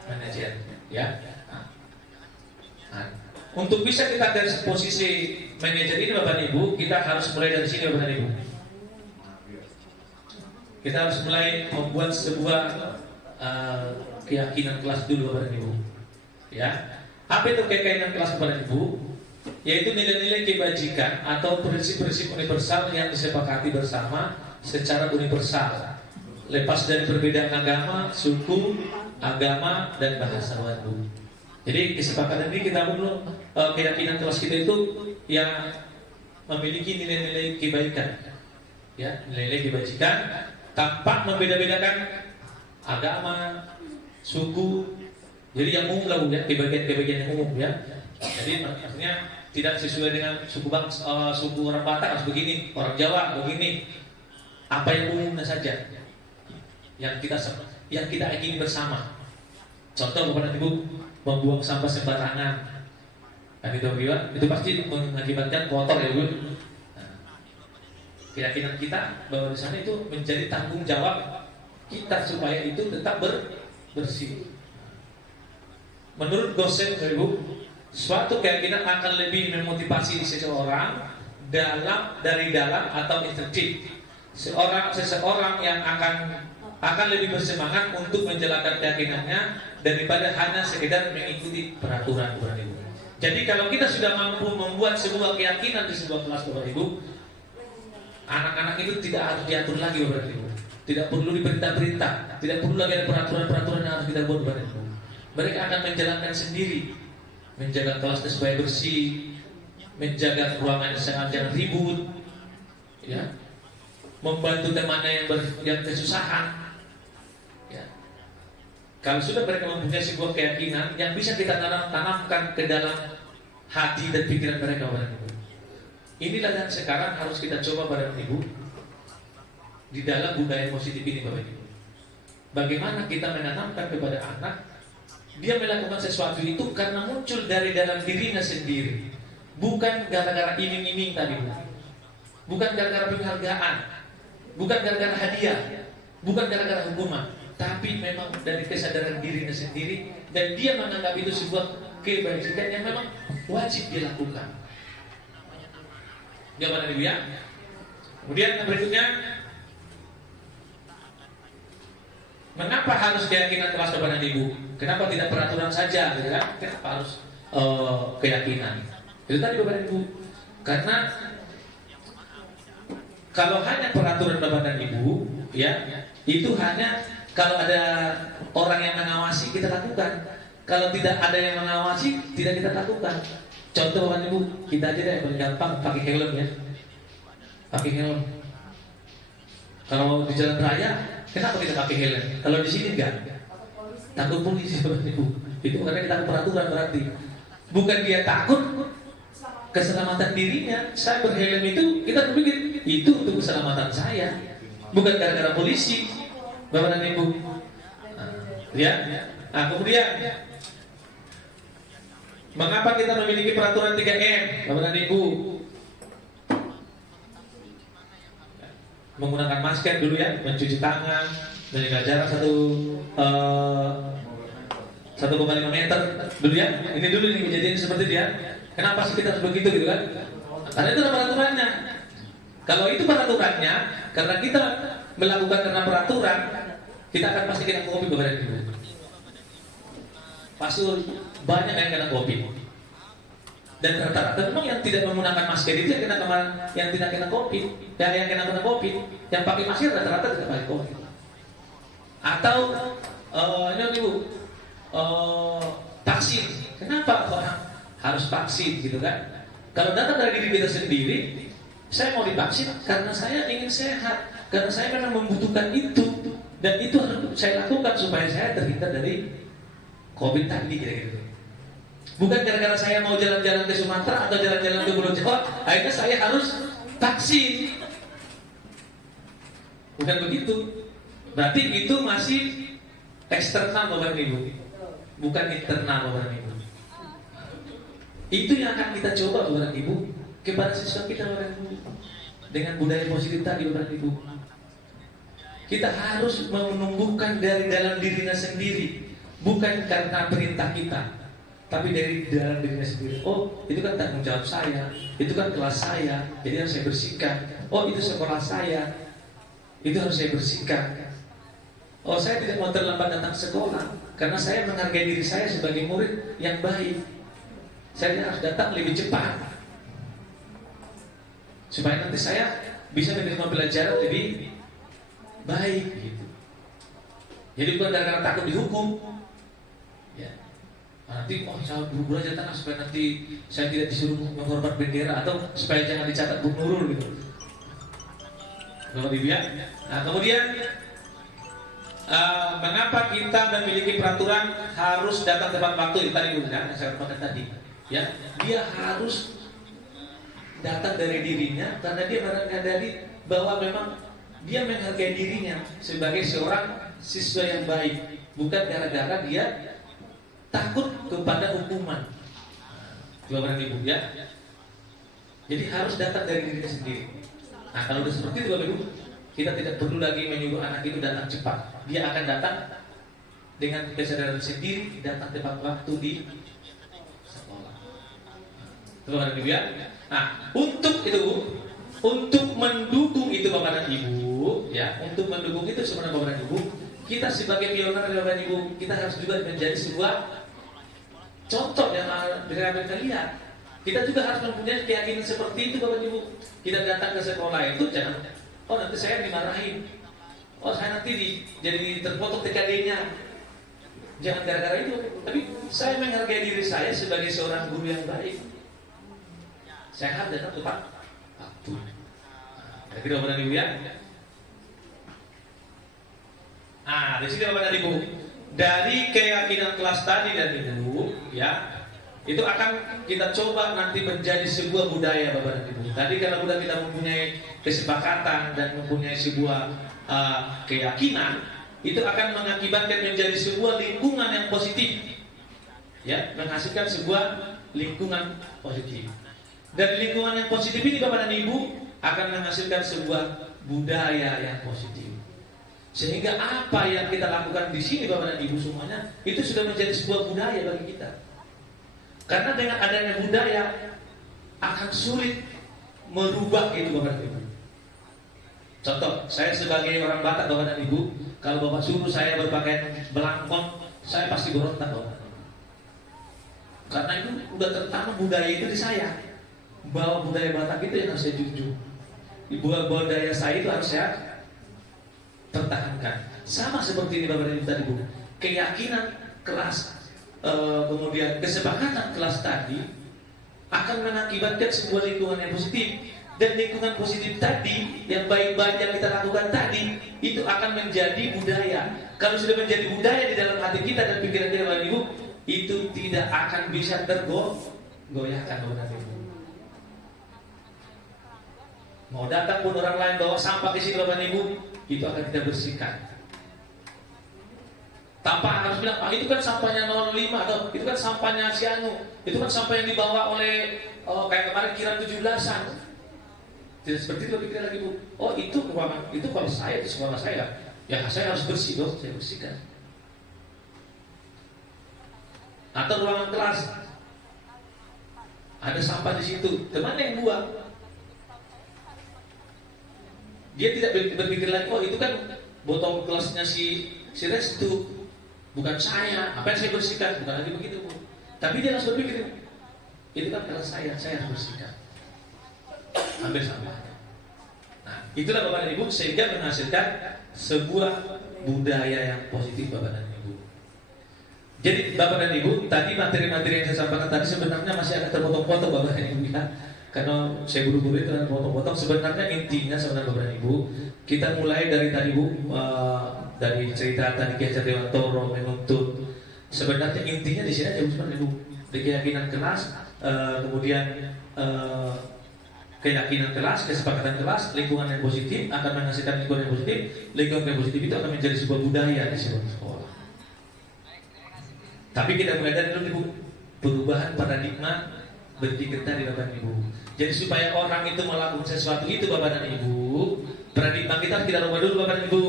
manajer, ya. Nah, untuk bisa kita dari posisi manajer ini Bapak Ibu, kita harus mulai dari sini Bapak Ibu. Kita harus mulai membuat sebuah keyakinan kelas dulu Bapak Ibu. Ya. Apa itu keyakinan kelas Bapak Ibu? Yaitu nilai-nilai kebajikan atau prinsip-prinsip universal yang disepakati bersama secara universal, lepas dari perbedaan agama, suku, agama, dan bahasa Bapak Ibu. Jadi kesepakatan ini kita perlu keyakinan kelas kita itu yang memiliki nilai-nilai kebaikan, ya, nilai-nilai kebajikan tanpa membeda-bedakan agama, suku. Jadi yang umum lah ya, kebagian yang umum ya. Jadi artinya tidak sesuai dengan suku bangsa, suku orang Batak harus begini, orang Jawa begini. Apa yang umumnya saja yang kita ingin bersama. Contoh Bapak Ibu, membuang sampah sembarangan. Kan itu pasti mengakibatkan kotor ya Bu. Nah, keyakinan kita bahwa di sana itu menjadi tanggung jawab kita supaya itu tetap bersih. Menurut dosen Ibu, suatu keyakinan akan lebih memotivasi seseorang dari dalam atau instinktif. Seseorang yang akan lebih bersemangat untuk menjalankan keyakinannya daripada hanya sekedar mengikuti peraturan Bapak Ibu. Jadi kalau kita sudah mampu membuat sebuah keyakinan di sebuah kelas Bapak Ibu, anak-anak itu tidak harus diatur lagi Bapak Ibu. Tidak perlu diperintah-perintah, tidak perlu lagi ada peraturan-peraturan yang harus kita buat Bapak Ibu. Mereka akan menjalankan sendiri, menjaga kelasnya supaya bersih, menjaga ruangan jangan ribut, ya, membantu temannya yang kesusahan. Ya. Kalau sudah mereka mempunyai sebuah keyakinan yang bisa kita tanamkan ke dalam hati dan pikiran mereka, Bapak Ibu. Inilah yang sekarang harus kita coba Bapak Ibu di dalam budaya positif ini Bapak Ibu. Bagaimana kita menanamkan kepada anak dia melakukan sesuatu itu karena muncul dari dalam dirinya sendiri, bukan gara-gara iming-iming tadi, bukan gara-gara penghargaan, bukan gara-gara hadiah, bukan gara-gara hukuman, tapi memang dari kesadaran dirinya sendiri dan dia menganggap itu sebuah kebajikan yang memang wajib dilakukan. Jawaban Ibu ya. Kemudian yang berikutnya, mengapa harus keyakinan kelas Bapak dan Ibu? Kenapa tidak peraturan saja, gitu kan? Kenapa harus keyakinan? Itu tadi Bapak dan Ibu. Karena kalau hanya peraturan Bapak dan Ibu, ya, itu hanya kalau ada orang yang mengawasi kita lakukan. Kalau tidak ada yang mengawasi, tidak kita lakukan. Contoh Bapak dan Ibu, kita aja deh paling gampang pakai helm ya. Pakai helm. Kalau di jalan raya, kenapa kita pakai helm? Kalau di sini enggak? Takut polisi Bapak Ibu. Itu karena kita peraturan berarti. Bukan dia takut keselamatan dirinya. Saya berhelm itu kita berpikir itu untuk keselamatan saya, bukan gara-gara polisi, Bapak dan Ibu. Ya. Nah, kemudian mengapa kita memiliki peraturan 3M, Bapak dan Ibu? Menggunakan masker dulu ya, mencuci tangan, menjaga jarak 1,5 meter dulu ya. Ini dulu nih kejadian seperti dia. Kenapa sih kita harus begitu gitu kan? Karena itu peraturannya. Kalau itu peraturannya, karena kita melakukan karena peraturan, kita akan pasti kena kopi Bapak Ibu. Pasti banyak yang kena kopi. Dan rata-rata memang yang tidak menggunakan masker itu yang tidak kena kopi, yang kena kopi, yang pakai masker rata-rata tidak pakai kopi. Atau ini Ibu, vaksin. Kenapa orang harus vaksin gitu kan? Kalau datang dari diri kita sendiri, saya mau divaksin karena saya ingin sehat, karena saya memang membutuhkan itu, dan itu harus saya lakukan supaya saya terhindar dari COVID tadi kira-kira. Bukan gara-gara saya mau jalan-jalan ke Sumatera atau jalan-jalan ke Pulau Jawa, akhirnya saya harus vaksin. Bukan begitu. Berarti itu masih eksternal Bapak Ibu, bukan internal Bapak Ibu. Itu yang akan kita coba Bapak Ibu kepada siswa kita Bapak Ibu dengan budaya positif tadi Bapak Ibu. kita harus menumbuhkan dari dalam dirinya sendiri, bukan karena perintah kita, tapi dari dalam dirinya sendiri. Oh, itu kan tanggung jawab saya, itu kan kelas saya, jadi harus saya bersihkan. Oh, itu sekolah saya, itu harus saya bersihkan. Oh, saya tidak mau terlambat datang sekolah karena saya menghargai diri saya sebagai murid yang baik. Saya harus datang lebih cepat supaya nanti saya bisa menerima pelajaran lebih baik gitu. Jadi bukan karena takut dihukum. Ya. Nanti saya buru-buru aja datang supaya nanti saya tidak disuruh menghormat bendera atau supaya jangan dicatat Bung Nurul gitu. Kemudian, mengapa kita memiliki peraturan harus datang tepat waktu? Itu tadi yang saya katakan tadi. Ya, dia harus datang dari dirinya karena dia menyadari bahwa memang dia menghargai dirinya sebagai seorang siswa yang baik, bukan gara-gara dia takut kepada hukuman. Bapak dan Ibu ya. Jadi harus datang dari dirinya sendiri. Nah, kalau sudah seperti itu Bapak Ibu, kita tidak perlu lagi menyuruh anak itu datang cepat. Dia akan datang dengan kesadaran sendiri, datang tepat waktu di sekolah. Bapak dan Ibu ya. Nah, untuk itu Bu, untuk mendukung itu Bapak dan Ibu, ya, untuk mendukung itu sebenarnya Bapak dan Ibu, kita sebagai pionir Bapak dan Ibu, kita harus juga menjadi sebuah contoh yang mereka lihat. Kita juga harus mempunyai keyakinan seperti itu Bapak dan Ibu. Kita datang ke sekolah itu jangan, oh nanti saya dimarahin, oh saya nanti jadi terpotong TKD-nya. Jangan gara-gara itu, tapi saya menghargai diri saya sebagai seorang guru yang baik. Saya harus datang tepat waktu. Kira-kira Bapak dan Ibu ya. Nah, di sini Bapak dan Ibu, dari keyakinan kelas tadi dan Ibu, ya, itu akan kita coba nanti menjadi sebuah budaya Bapak dan Ibu. Tadi kalau sudah kita mempunyai kesepakatan dan mempunyai sebuah keyakinan, itu akan mengakibatkan menjadi sebuah lingkungan yang positif, ya, menghasilkan sebuah lingkungan positif. Dari lingkungan yang positif ini Bapak dan Ibu akan menghasilkan sebuah budaya yang positif. Sehingga apa yang kita lakukan di sini Bapak dan Ibu semuanya itu sudah menjadi sebuah budaya bagi kita. Karena dengan adanya budaya akan sulit merubah itu Bapak dan Ibu. Contoh, saya sebagai orang Batak Bapak dan Ibu, kalau Bapak suruh saya berpakaian belangkon, saya pasti berontak Bapak. Karena itu udah tertanam budaya itu di saya. Bahwa budaya Batak itu yang harus saya junjung. Budaya saya itu harus saya pertahankan. Sama seperti ini Bapak dan Ibu tadi Bu. Keyakinan kelas, kemudian kesepakatan kelas tadi akan mengakibatkan sebuah lingkungan yang positif. Dan lingkungan positif tadi, yang baik-baik yang kita lakukan tadi, itu akan menjadi budaya. Kalau sudah menjadi budaya di dalam hati kita dan pikiran kita Bapak dan Ibu, itu tidak akan bisa tergoyahkan Bapak dan Ibu. Mau datang pun orang lain bawa sampah ke sini Bapak dan Ibu, itu akan kita bersihkan. Tanpa harus bilang, itu kan sampahnya 05 atau itu kan sampahnya si Anu, itu kan sampah yang dibawa oleh kayak kemarin kiram 17-an. Tidak seperti itu pikir lagi Bu. Oh itu ruangan, itu kalau saya di sekolah saya, ya saya harus bersih dong, saya bersihkan. Atau ruangan kelas, ada sampah di situ, teman yang buang. Dia tidak berpikir lagi, oh itu kan botol kelasnya si Restu, bukan saya. Apa yang saya bersihkan? Bukan lagi begitu Bu. Tapi dia harus berpikir, itu kan kelas saya harus bersihkan. Ambil sampahnya. Nah, itulah Bapak dan Ibu sehingga menghasilkan sebuah budaya yang positif Bapak dan Ibu. Jadi Bapak dan Ibu, tadi materi-materi yang saya sampaikan tadi sebenarnya masih agak terpotong-potong Bapak dan Ibu ya. Karena saya buru-buru itu dan potong-potong. Sebenarnya intinya sebenarnya Bapak dan Ibu, kita mulai dari tadi Bu, dari cerita tadi Ki Hajar Dewantoro menuntut. Sebenarnya intinya di sini aja Bapak dan Ibu, di keyakinan kelas, kemudian keyakinan kelas, kesepakatan kelas, lingkungan yang positif akan menghasilkan lingkungan yang positif. Lingkungan yang positif itu akan menjadi sebuah budaya di sebuah sekolah. Tapi kita mulai dari dulu perubahan paradigma berpikir tadi Bapak dan Ibu. Jadi supaya orang itu melakukan sesuatu itu Bapak dan Ibu, paradigma kita rubah dulu Bapak Ibu.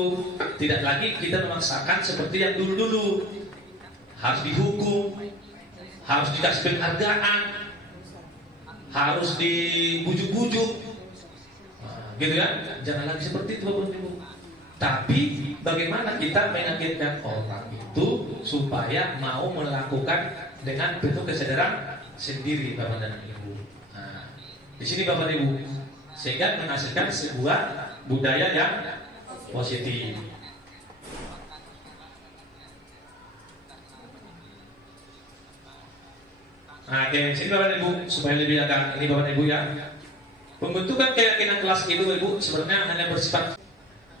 Tidak lagi kita memaksakan seperti yang dulu-dulu. Harus dihukum, harus dikasih penghargaan, harus dibujuk-bujuk, gitu ya. Jangan lagi seperti itu Bapak Ibu. Tapi bagaimana kita meyakinkan orang itu supaya mau melakukan dengan penuh kesadaran sendiri Bapak dan Ibu. Nah, di sini Bapak Ibu, sehingga menghasilkan sebuah budaya yang positif. Nah, oke, sini Bapak Ibu supaya lebih agak ini Bapak Ibu ya. Pembentukan keyakinan kelas itu Ibu sebenarnya hanya bersifat.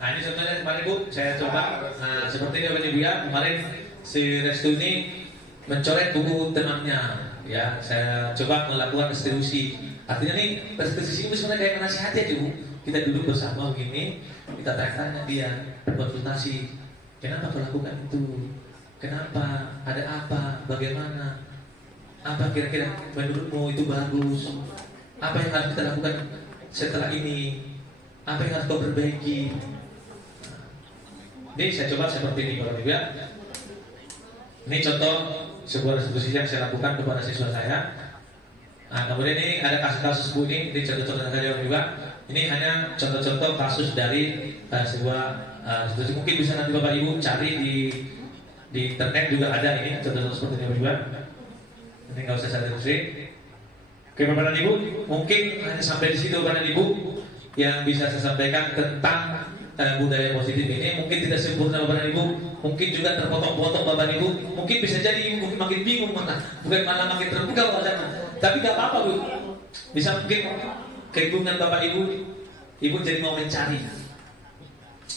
Nah, ini contohnya Bapak Ibu, saya coba. Nah, seperti ini Bapak Ibu ya, kemarin si Restu ini mencoret buku temannya, ya. Saya coba melakukan restitusi. Artinya nih restitusi itu sebenarnya kayak menasihati aja Bu. Kita duduk bersama begini, kita tanya dia, konsultasi. Kenapa kau lakukan itu? Kenapa? Ada apa? Bagaimana? Apa kira-kira menurutmu itu bagus? Apa yang harus kita lakukan setelah ini? Apa yang harus kau perbaiki? Ini saya coba seperti ini Bapak Ibu ya. Ini contoh sebuah restitusi yang saya lakukan kepada siswa saya. Nah, kemudian ini ada kasus-kasus Bu ini contoh-contoh saja juga. Ini hanya contoh-contoh kasus dari sebuah restitusi. Mungkin bisa nanti Bapak Ibu cari di internet juga ada ini contoh-contoh seperti ini juga. Ini nggak usah saya teruskan. Oke Bapak dan Ibu, mungkin hanya sampai di situ Bapak dan Ibu yang bisa saya sampaikan tentang budaya positif ini. Mungkin tidak sempurna Bapak dan Ibu, mungkin juga terpotong-potong Bapak dan Ibu. Mungkin bisa jadi Ibu mungkin makin bingung mana, bukan malah makin terbuka wacana. Tapi nggak apa-apa Bu, bisa mungkin kebingungan Bapak Ibu, Ibu jadi mau mencari.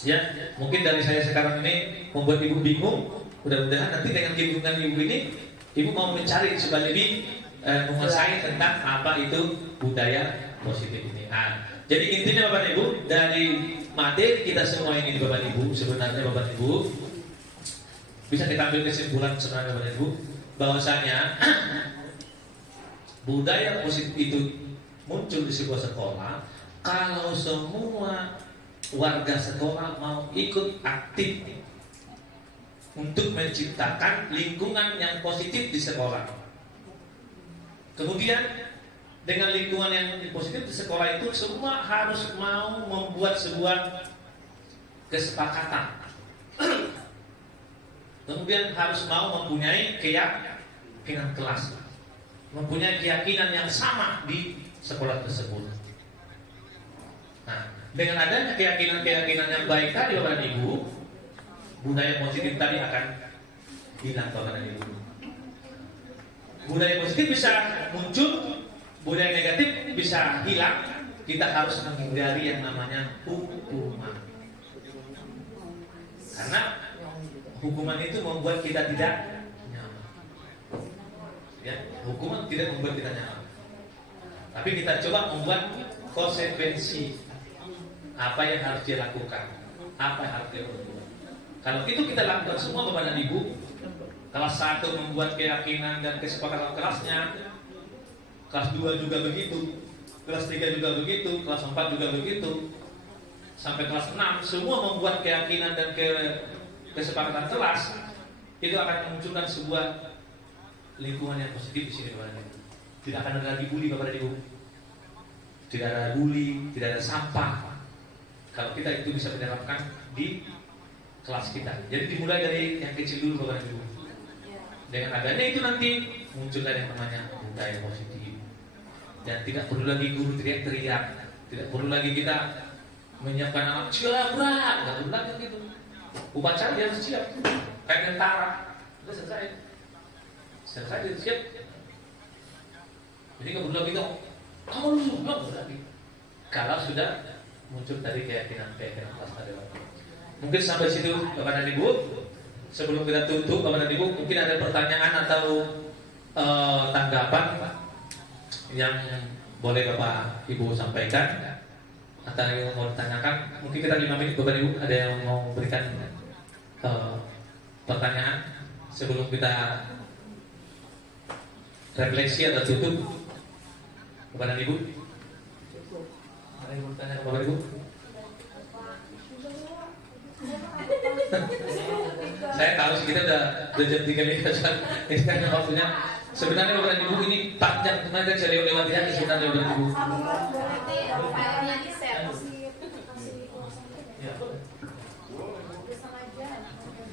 Ya, mungkin dari saya sekarang ini membuat Ibu bingung. Mudah-mudahan nanti dengan kebingungan Ibu ini, Ibu mau mencari supaya lebih menguasai tentang apa itu budaya positif ini. Nah, jadi intinya Bapak Ibu dari materi kita semua ini Bapak Ibu, sebenarnya Bapak Ibu bisa kita ambil kesimpulan sebenarnya Bapak Ibu bahwasanya budaya positif itu muncul di sebuah sekolah kalau semua warga sekolah mau ikut aktif untuk menciptakan lingkungan yang positif di sekolah. Kemudian dengan lingkungan yang positif di sekolah itu semua harus mau membuat sebuah kesepakatan. Kemudian harus mau mempunyai keyakinan kelas, mempunyai keyakinan yang sama di sekolah tersebut. Nah, dengan adanya keyakinan-keyakinan yang baik tadi Bapak dan Ibu, budaya positif tadi akan hilang Bapak dan Ibu. Budaya positif bisa muncul, budaya negatif bisa hilang. Kita harus menghindari yang namanya hukuman. Karena hukuman itu membuat kita tidak nyaman. Ya, hukuman tidak membuat kita nyaman. Tapi kita coba membuat konsekuensi apa yang harus dia lakukan, apa yang harus dia lakukan. Kalau itu kita lakukan semua Bapak dan Ibu, kelas 1 membuat keyakinan dan kesepakatan kelasnya, kelas 2 juga begitu, kelas 3 juga begitu, kelas 4 juga begitu, sampai kelas 6 semua membuat keyakinan dan kesepakatan kelas, itu akan memunculkan sebuah lingkungan yang positif di sini Bapak dan Ibu. Tidak akan ada lagi bully Bapak dan Ibu, tidak ada bully, tidak ada sampah. Kalau kita itu bisa menerapkan di kelas kita. Jadi dimulai dari yang kecil dulu Bapak dan Ibu. Dengan adanya itu nanti muncullah yang namanya budaya positif. Dan tidak perlu lagi guru teriak-teriak, tidak perlu lagi kita menyiapkan anak siap, nggak perlu lagi gitu. Upacara dia harus siap, kayak tentara. Sudah selesai dia siap. Jadi nggak perlu lagi dong. Kamu dulu nggak perlu lagi. Kalau sudah muncul tadi keyakinan kelas tadi. Mungkin sampai situ Bapak dan Ibu. Sebelum kita tutup Bapak dan Ibu, mungkin ada pertanyaan atau tanggapan yang boleh Bapak Ibu sampaikan atau yang mau ditanyakan. Mungkin kita 5 menit Bapak Ibu, ada yang mau berikan pertanyaan sebelum kita refleksi atau tutup Bapak dan Ibu. Ada yang mau bertanya Bapak Ibu? Saya tahu sih kita udah jam 3 nih. Ini kan waktunya. Sebenarnya Bapak dan Ibu ini panjang, kemarin saya lewati aja sebenarnya Bapak dan Ibu.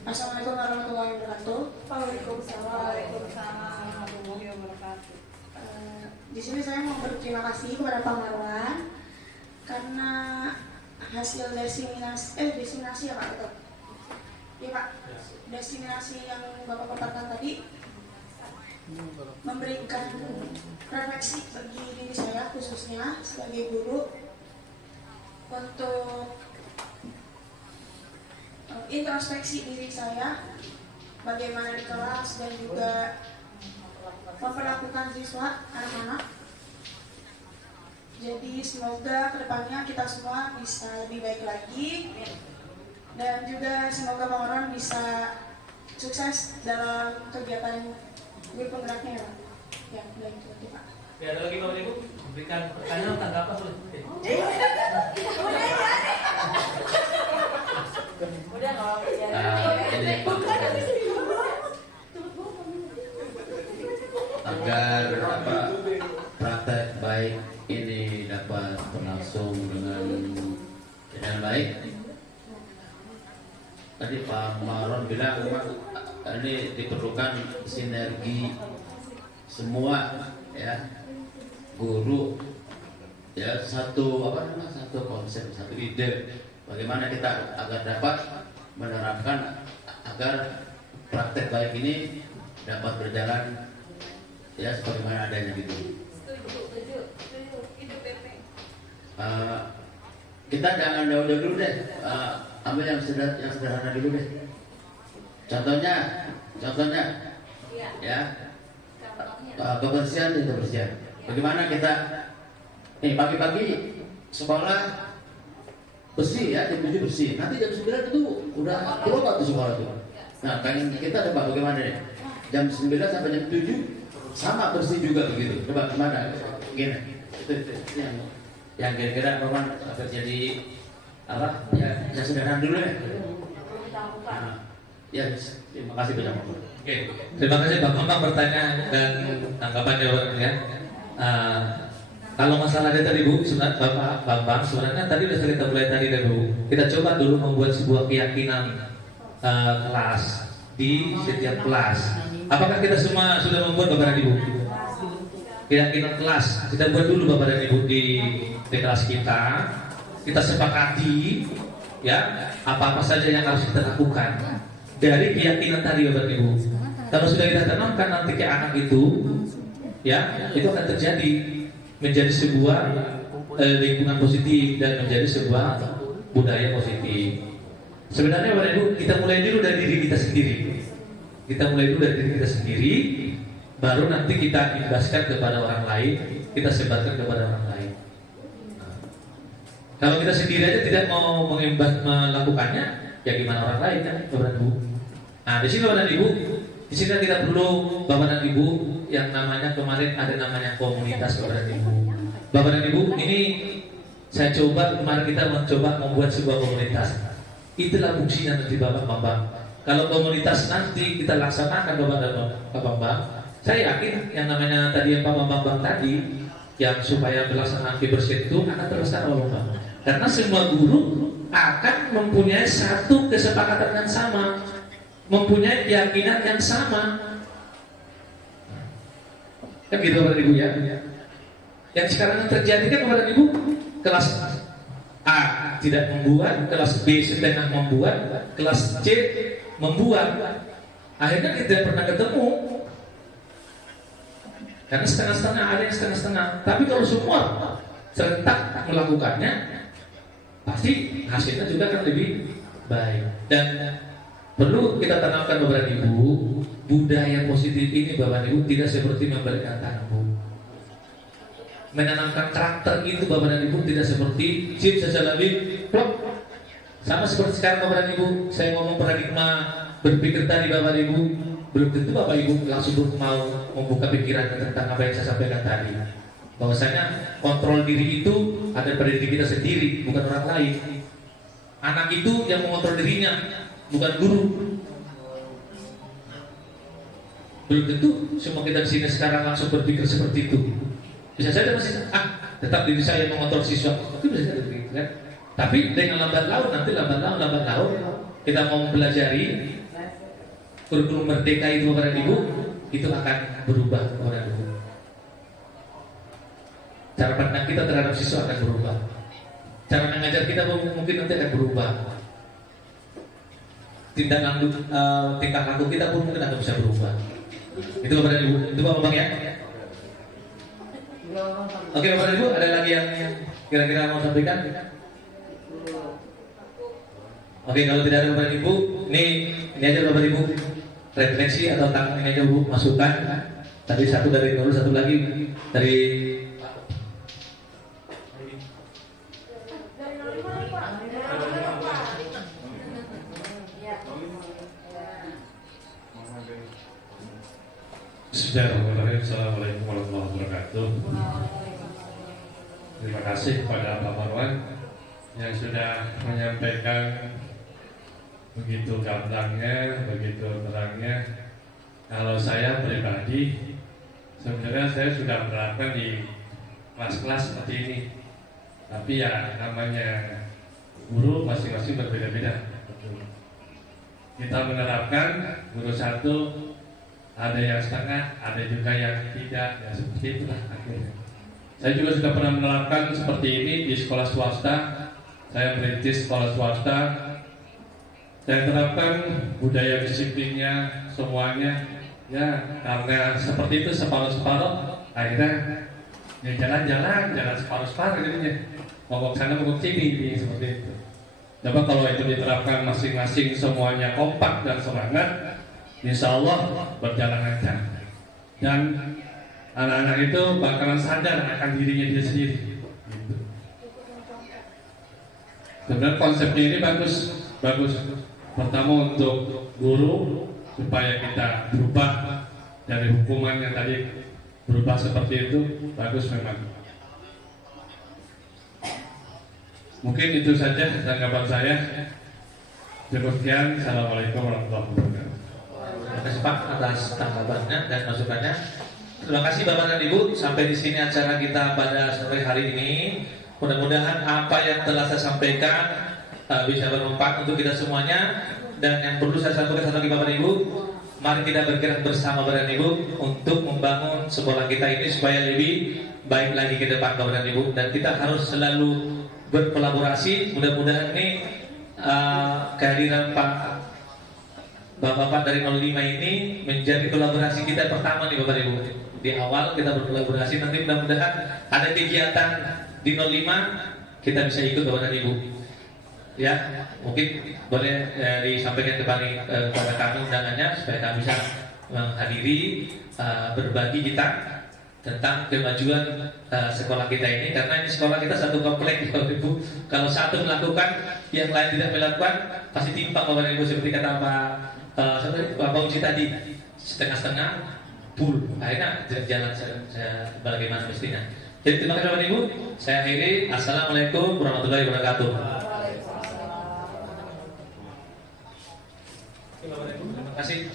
Assalamualaikum warahmatullahi wabarakatuh. Waalaikumsalam warahmatullahi wabarakatuh. Di sini saya mau berterima kasih kepada Pak Marwan karena hasil diseminasi ya Pak, betul? Iya Pak, diseminasi yang Bapak katakan tadi memberikan refleksi bagi diri saya khususnya sebagai guru untuk introspeksi diri saya bagaimana di kelas dan juga memperlakukan siswa anak-anak. Jadi semoga kedepannya kita semua bisa lebih baik lagi dan juga semoga Pak Marwan bisa sukses dalam kegiatan guru penggeraknya ya Pak. Ya, udah itu aja Pak. Ya, ada lagi Bapak Ibu berikan pertanyaan tanggapan boleh. Agar praktek baik ini dapat berlangsung dengan baik. Tadi Pak Marwan bilang ini diperlukan sinergi semua ya, guru ya, satu konsep, satu ide bagaimana kita agar dapat menerapkan agar praktek baik ini dapat berjalan ya sebagaimana adanya gitu. Kita jangan jauh-jauh dulu deh, ambil yang sederhana dulu deh. Contohnya ya, kebersihan. Bagaimana kita pagi-pagi sekolah bersih ya, jam 7 bersih. Nanti jam 9 itu udah keluar tuh sekolah tuh. Nah, pengen kita coba bagaimana nih? Jam 9 sampai jam 7 sama bersih juga begitu. Coba gimana? Gini. Itu yang kira-kira Roman akan jadi apa? Ya sederhana dulu ya. Nah, ya, terima kasih banyak. Oke, terima kasih Pak Bambang pertanyaan dan tanggapannya ya. Kalau masalah tadi Bu, sebenarnya Bapak Bambang sebenarnya tadi sudah kita mulai tadi dulu. Kita coba dulu membuat sebuah keyakinan kelas di setiap kelas. Apakah kita semua sudah membuat Bapak dan Ibu? Keyakinan kelas kita buat dulu Bapak dan Ibu di kelas kita. Kita sepakati ya apa-apa saja yang harus kita lakukan dari keyakinan tadi Bapak dan Ibu. Kalau sudah kita tanamkan nanti ke anak itu, ya itu akan terjadi menjadi sebuah lingkungan positif dan menjadi sebuah budaya positif. Sebenarnya Bapak Ibu, kita mulai dulu dari diri kita sendiri. Kita mulai dulu dari diri kita sendiri, baru nanti kita imbaskan kepada orang lain, kita sebarkan kepada orang lain. Kalau kita sendiri aja tidak mau melakukannya, ya gimana orang lain kan, Bapak Ibu? Nah, di sini Bapak Ibu, di sini kita perlu Bapak dan Ibu yang namanya kemarin ada namanya komunitas Bapak dan Ibu. Bapak dan Ibu, ini saya coba kemarin kita mencoba membuat sebuah komunitas. Itulah fungsinya nanti Bapak Bambang. Kalau komunitas nanti kita laksanakan Bapak dan Pak Bambang, saya yakin yang namanya tadi yang Pak Bambang tadi, yang supaya pelaksanaan kebersihan itu akan terlaksana Bapak Bambang. Karena semua guru akan mempunyai satu kesepakatan yang sama, mempunyai keyakinan yang sama. Kan gitu Bapak Ibu ya. Yang sekarang terjadi kan Bapak Ibu, kelas A tidak membuat, kelas B setengah membuat, kelas C membuat. Akhirnya kita tidak pernah ketemu. Karena setengah-setengah, ada yang setengah-setengah. Tapi kalau semua serentak melakukannya, pasti hasilnya juga akan lebih baik. Dan perlu kita tanamkan Bapak Ibu, budaya positif ini Bapak Ibu tidak seperti memberikan tanah Bu. Menanamkan karakter itu Bapak dan Ibu tidak seperti chip saja lebih plok. Sama seperti sekarang Bapak dan Ibu, saya ngomong paradigma berpikir tadi Bapak dan Ibu, belum tentu Bapak Ibu langsung mau membuka pikiran tentang apa yang saya sampaikan tadi. Bahwasanya kontrol diri itu ada pada diri kita sendiri, bukan orang lain. Anak itu yang mengontrol dirinya, bukan guru. Belum tentu semua kita di sini sekarang langsung berpikir seperti itu. Bisa saja masih tetap diri saya mengontrol siswa, itu bisa jadi begitu kan. Tapi dengan lambat laun kita mau mempelajari kurikulum merdeka itu Bapak dan Ibu, itu akan berubah Bapak dan Ibu. Cara pandang kita terhadap siswa akan berubah. Cara mengajar kita mungkin nanti akan berubah. Tingkah laku kita pun mungkin akan bisa berubah. Itu Bapak dan Ibu, itu Bapak Bang ya. Oke Bapak dan Ibu, ada lagi yang kira-kira mau sampaikan? Oke, kalau tidak ada Bapak dan Ibu, ini aja Bapak dan Ibu refleksi atau tanggung ini aja Bu masukan. Tadi satu dari Nurul, satu lagi dari Bismillahirrahmanirrahim. Assalamualaikum warahmatullahi wabarakatuh. Terima kasih kepada Pak Marwan yang sudah menyampaikan begitu gamblangnya, begitu terangnya. Kalau saya pribadi, sebenarnya saya sudah menerapkan di kelas-kelas seperti ini. Tapi ya namanya guru masing-masing berbeda-beda. Kita menerapkan guru satu, ada yang setengah, ada juga yang tidak, ya seperti itulah akhirnya. Saya juga sudah pernah menerapkan seperti ini di sekolah swasta. Saya merintis sekolah swasta. Saya terapkan budaya disiplinnya semuanya. Ya karena seperti itu separuh-separuh, akhirnya ya jalan separuh-separuh jadinya. Mogok sana mogok sini seperti itu. Coba kalau itu diterapkan masing-masing semuanya kompak dan semangat, insya Allah berjalan lancar. Dan anak-anak itu bakalan sadar akan dirinya dia sendiri. Gitu. Sebenarnya konsepnya ini bagus. Pertama untuk guru supaya kita berubah dari hukuman yang tadi berubah seperti itu, bagus memang. Mungkin itu saja tanggapan saya. Demikian, assalamualaikum warahmatullahi wabarakatuh. Terima kasih Pak atas tanggapannya dan masukannya. Terima kasih Bapak dan Ibu. Sampai di sini acara kita pada sore hari ini. Mudah-mudahan apa yang telah saya sampaikan bisa bermanfaat untuk kita semuanya. Dan yang perlu saya sampaikan satu lagi Bapak dan Ibu, mari kita bergerak bersama Bapak dan Ibu untuk membangun sekolah kita ini supaya lebih baik lagi ke depan Bapak dan Ibu. Dan kita harus selalu berkolaborasi. Mudah-mudahan ini kehadiran Bapak-bapak dari 05 ini menjadi kolaborasi kita pertama nih Bapak Ibu. Di awal kita berkolaborasi, nanti mudah-mudahan ada kegiatan di 05 kita bisa ikut Bapak dan Ibu. Ya, mungkin boleh disampaikan kembali kepada kami undangannya supaya kami bisa menghadiri berbagi kita tentang kemajuan sekolah kita ini, karena ini sekolah kita satu komplek Bapak Ibu. Kalau satu melakukan, yang lain tidak melakukan, pasti timpang Bapak Ibu, seperti kata Pak Uci tadi, setengah-setengah full, akhirnya jalan saya bagaimana mestinya. Jadi terima kasih Bapak Ibu, saya akhiri. Assalamualaikum warahmatullahi wabarakatuh. Terima kasih.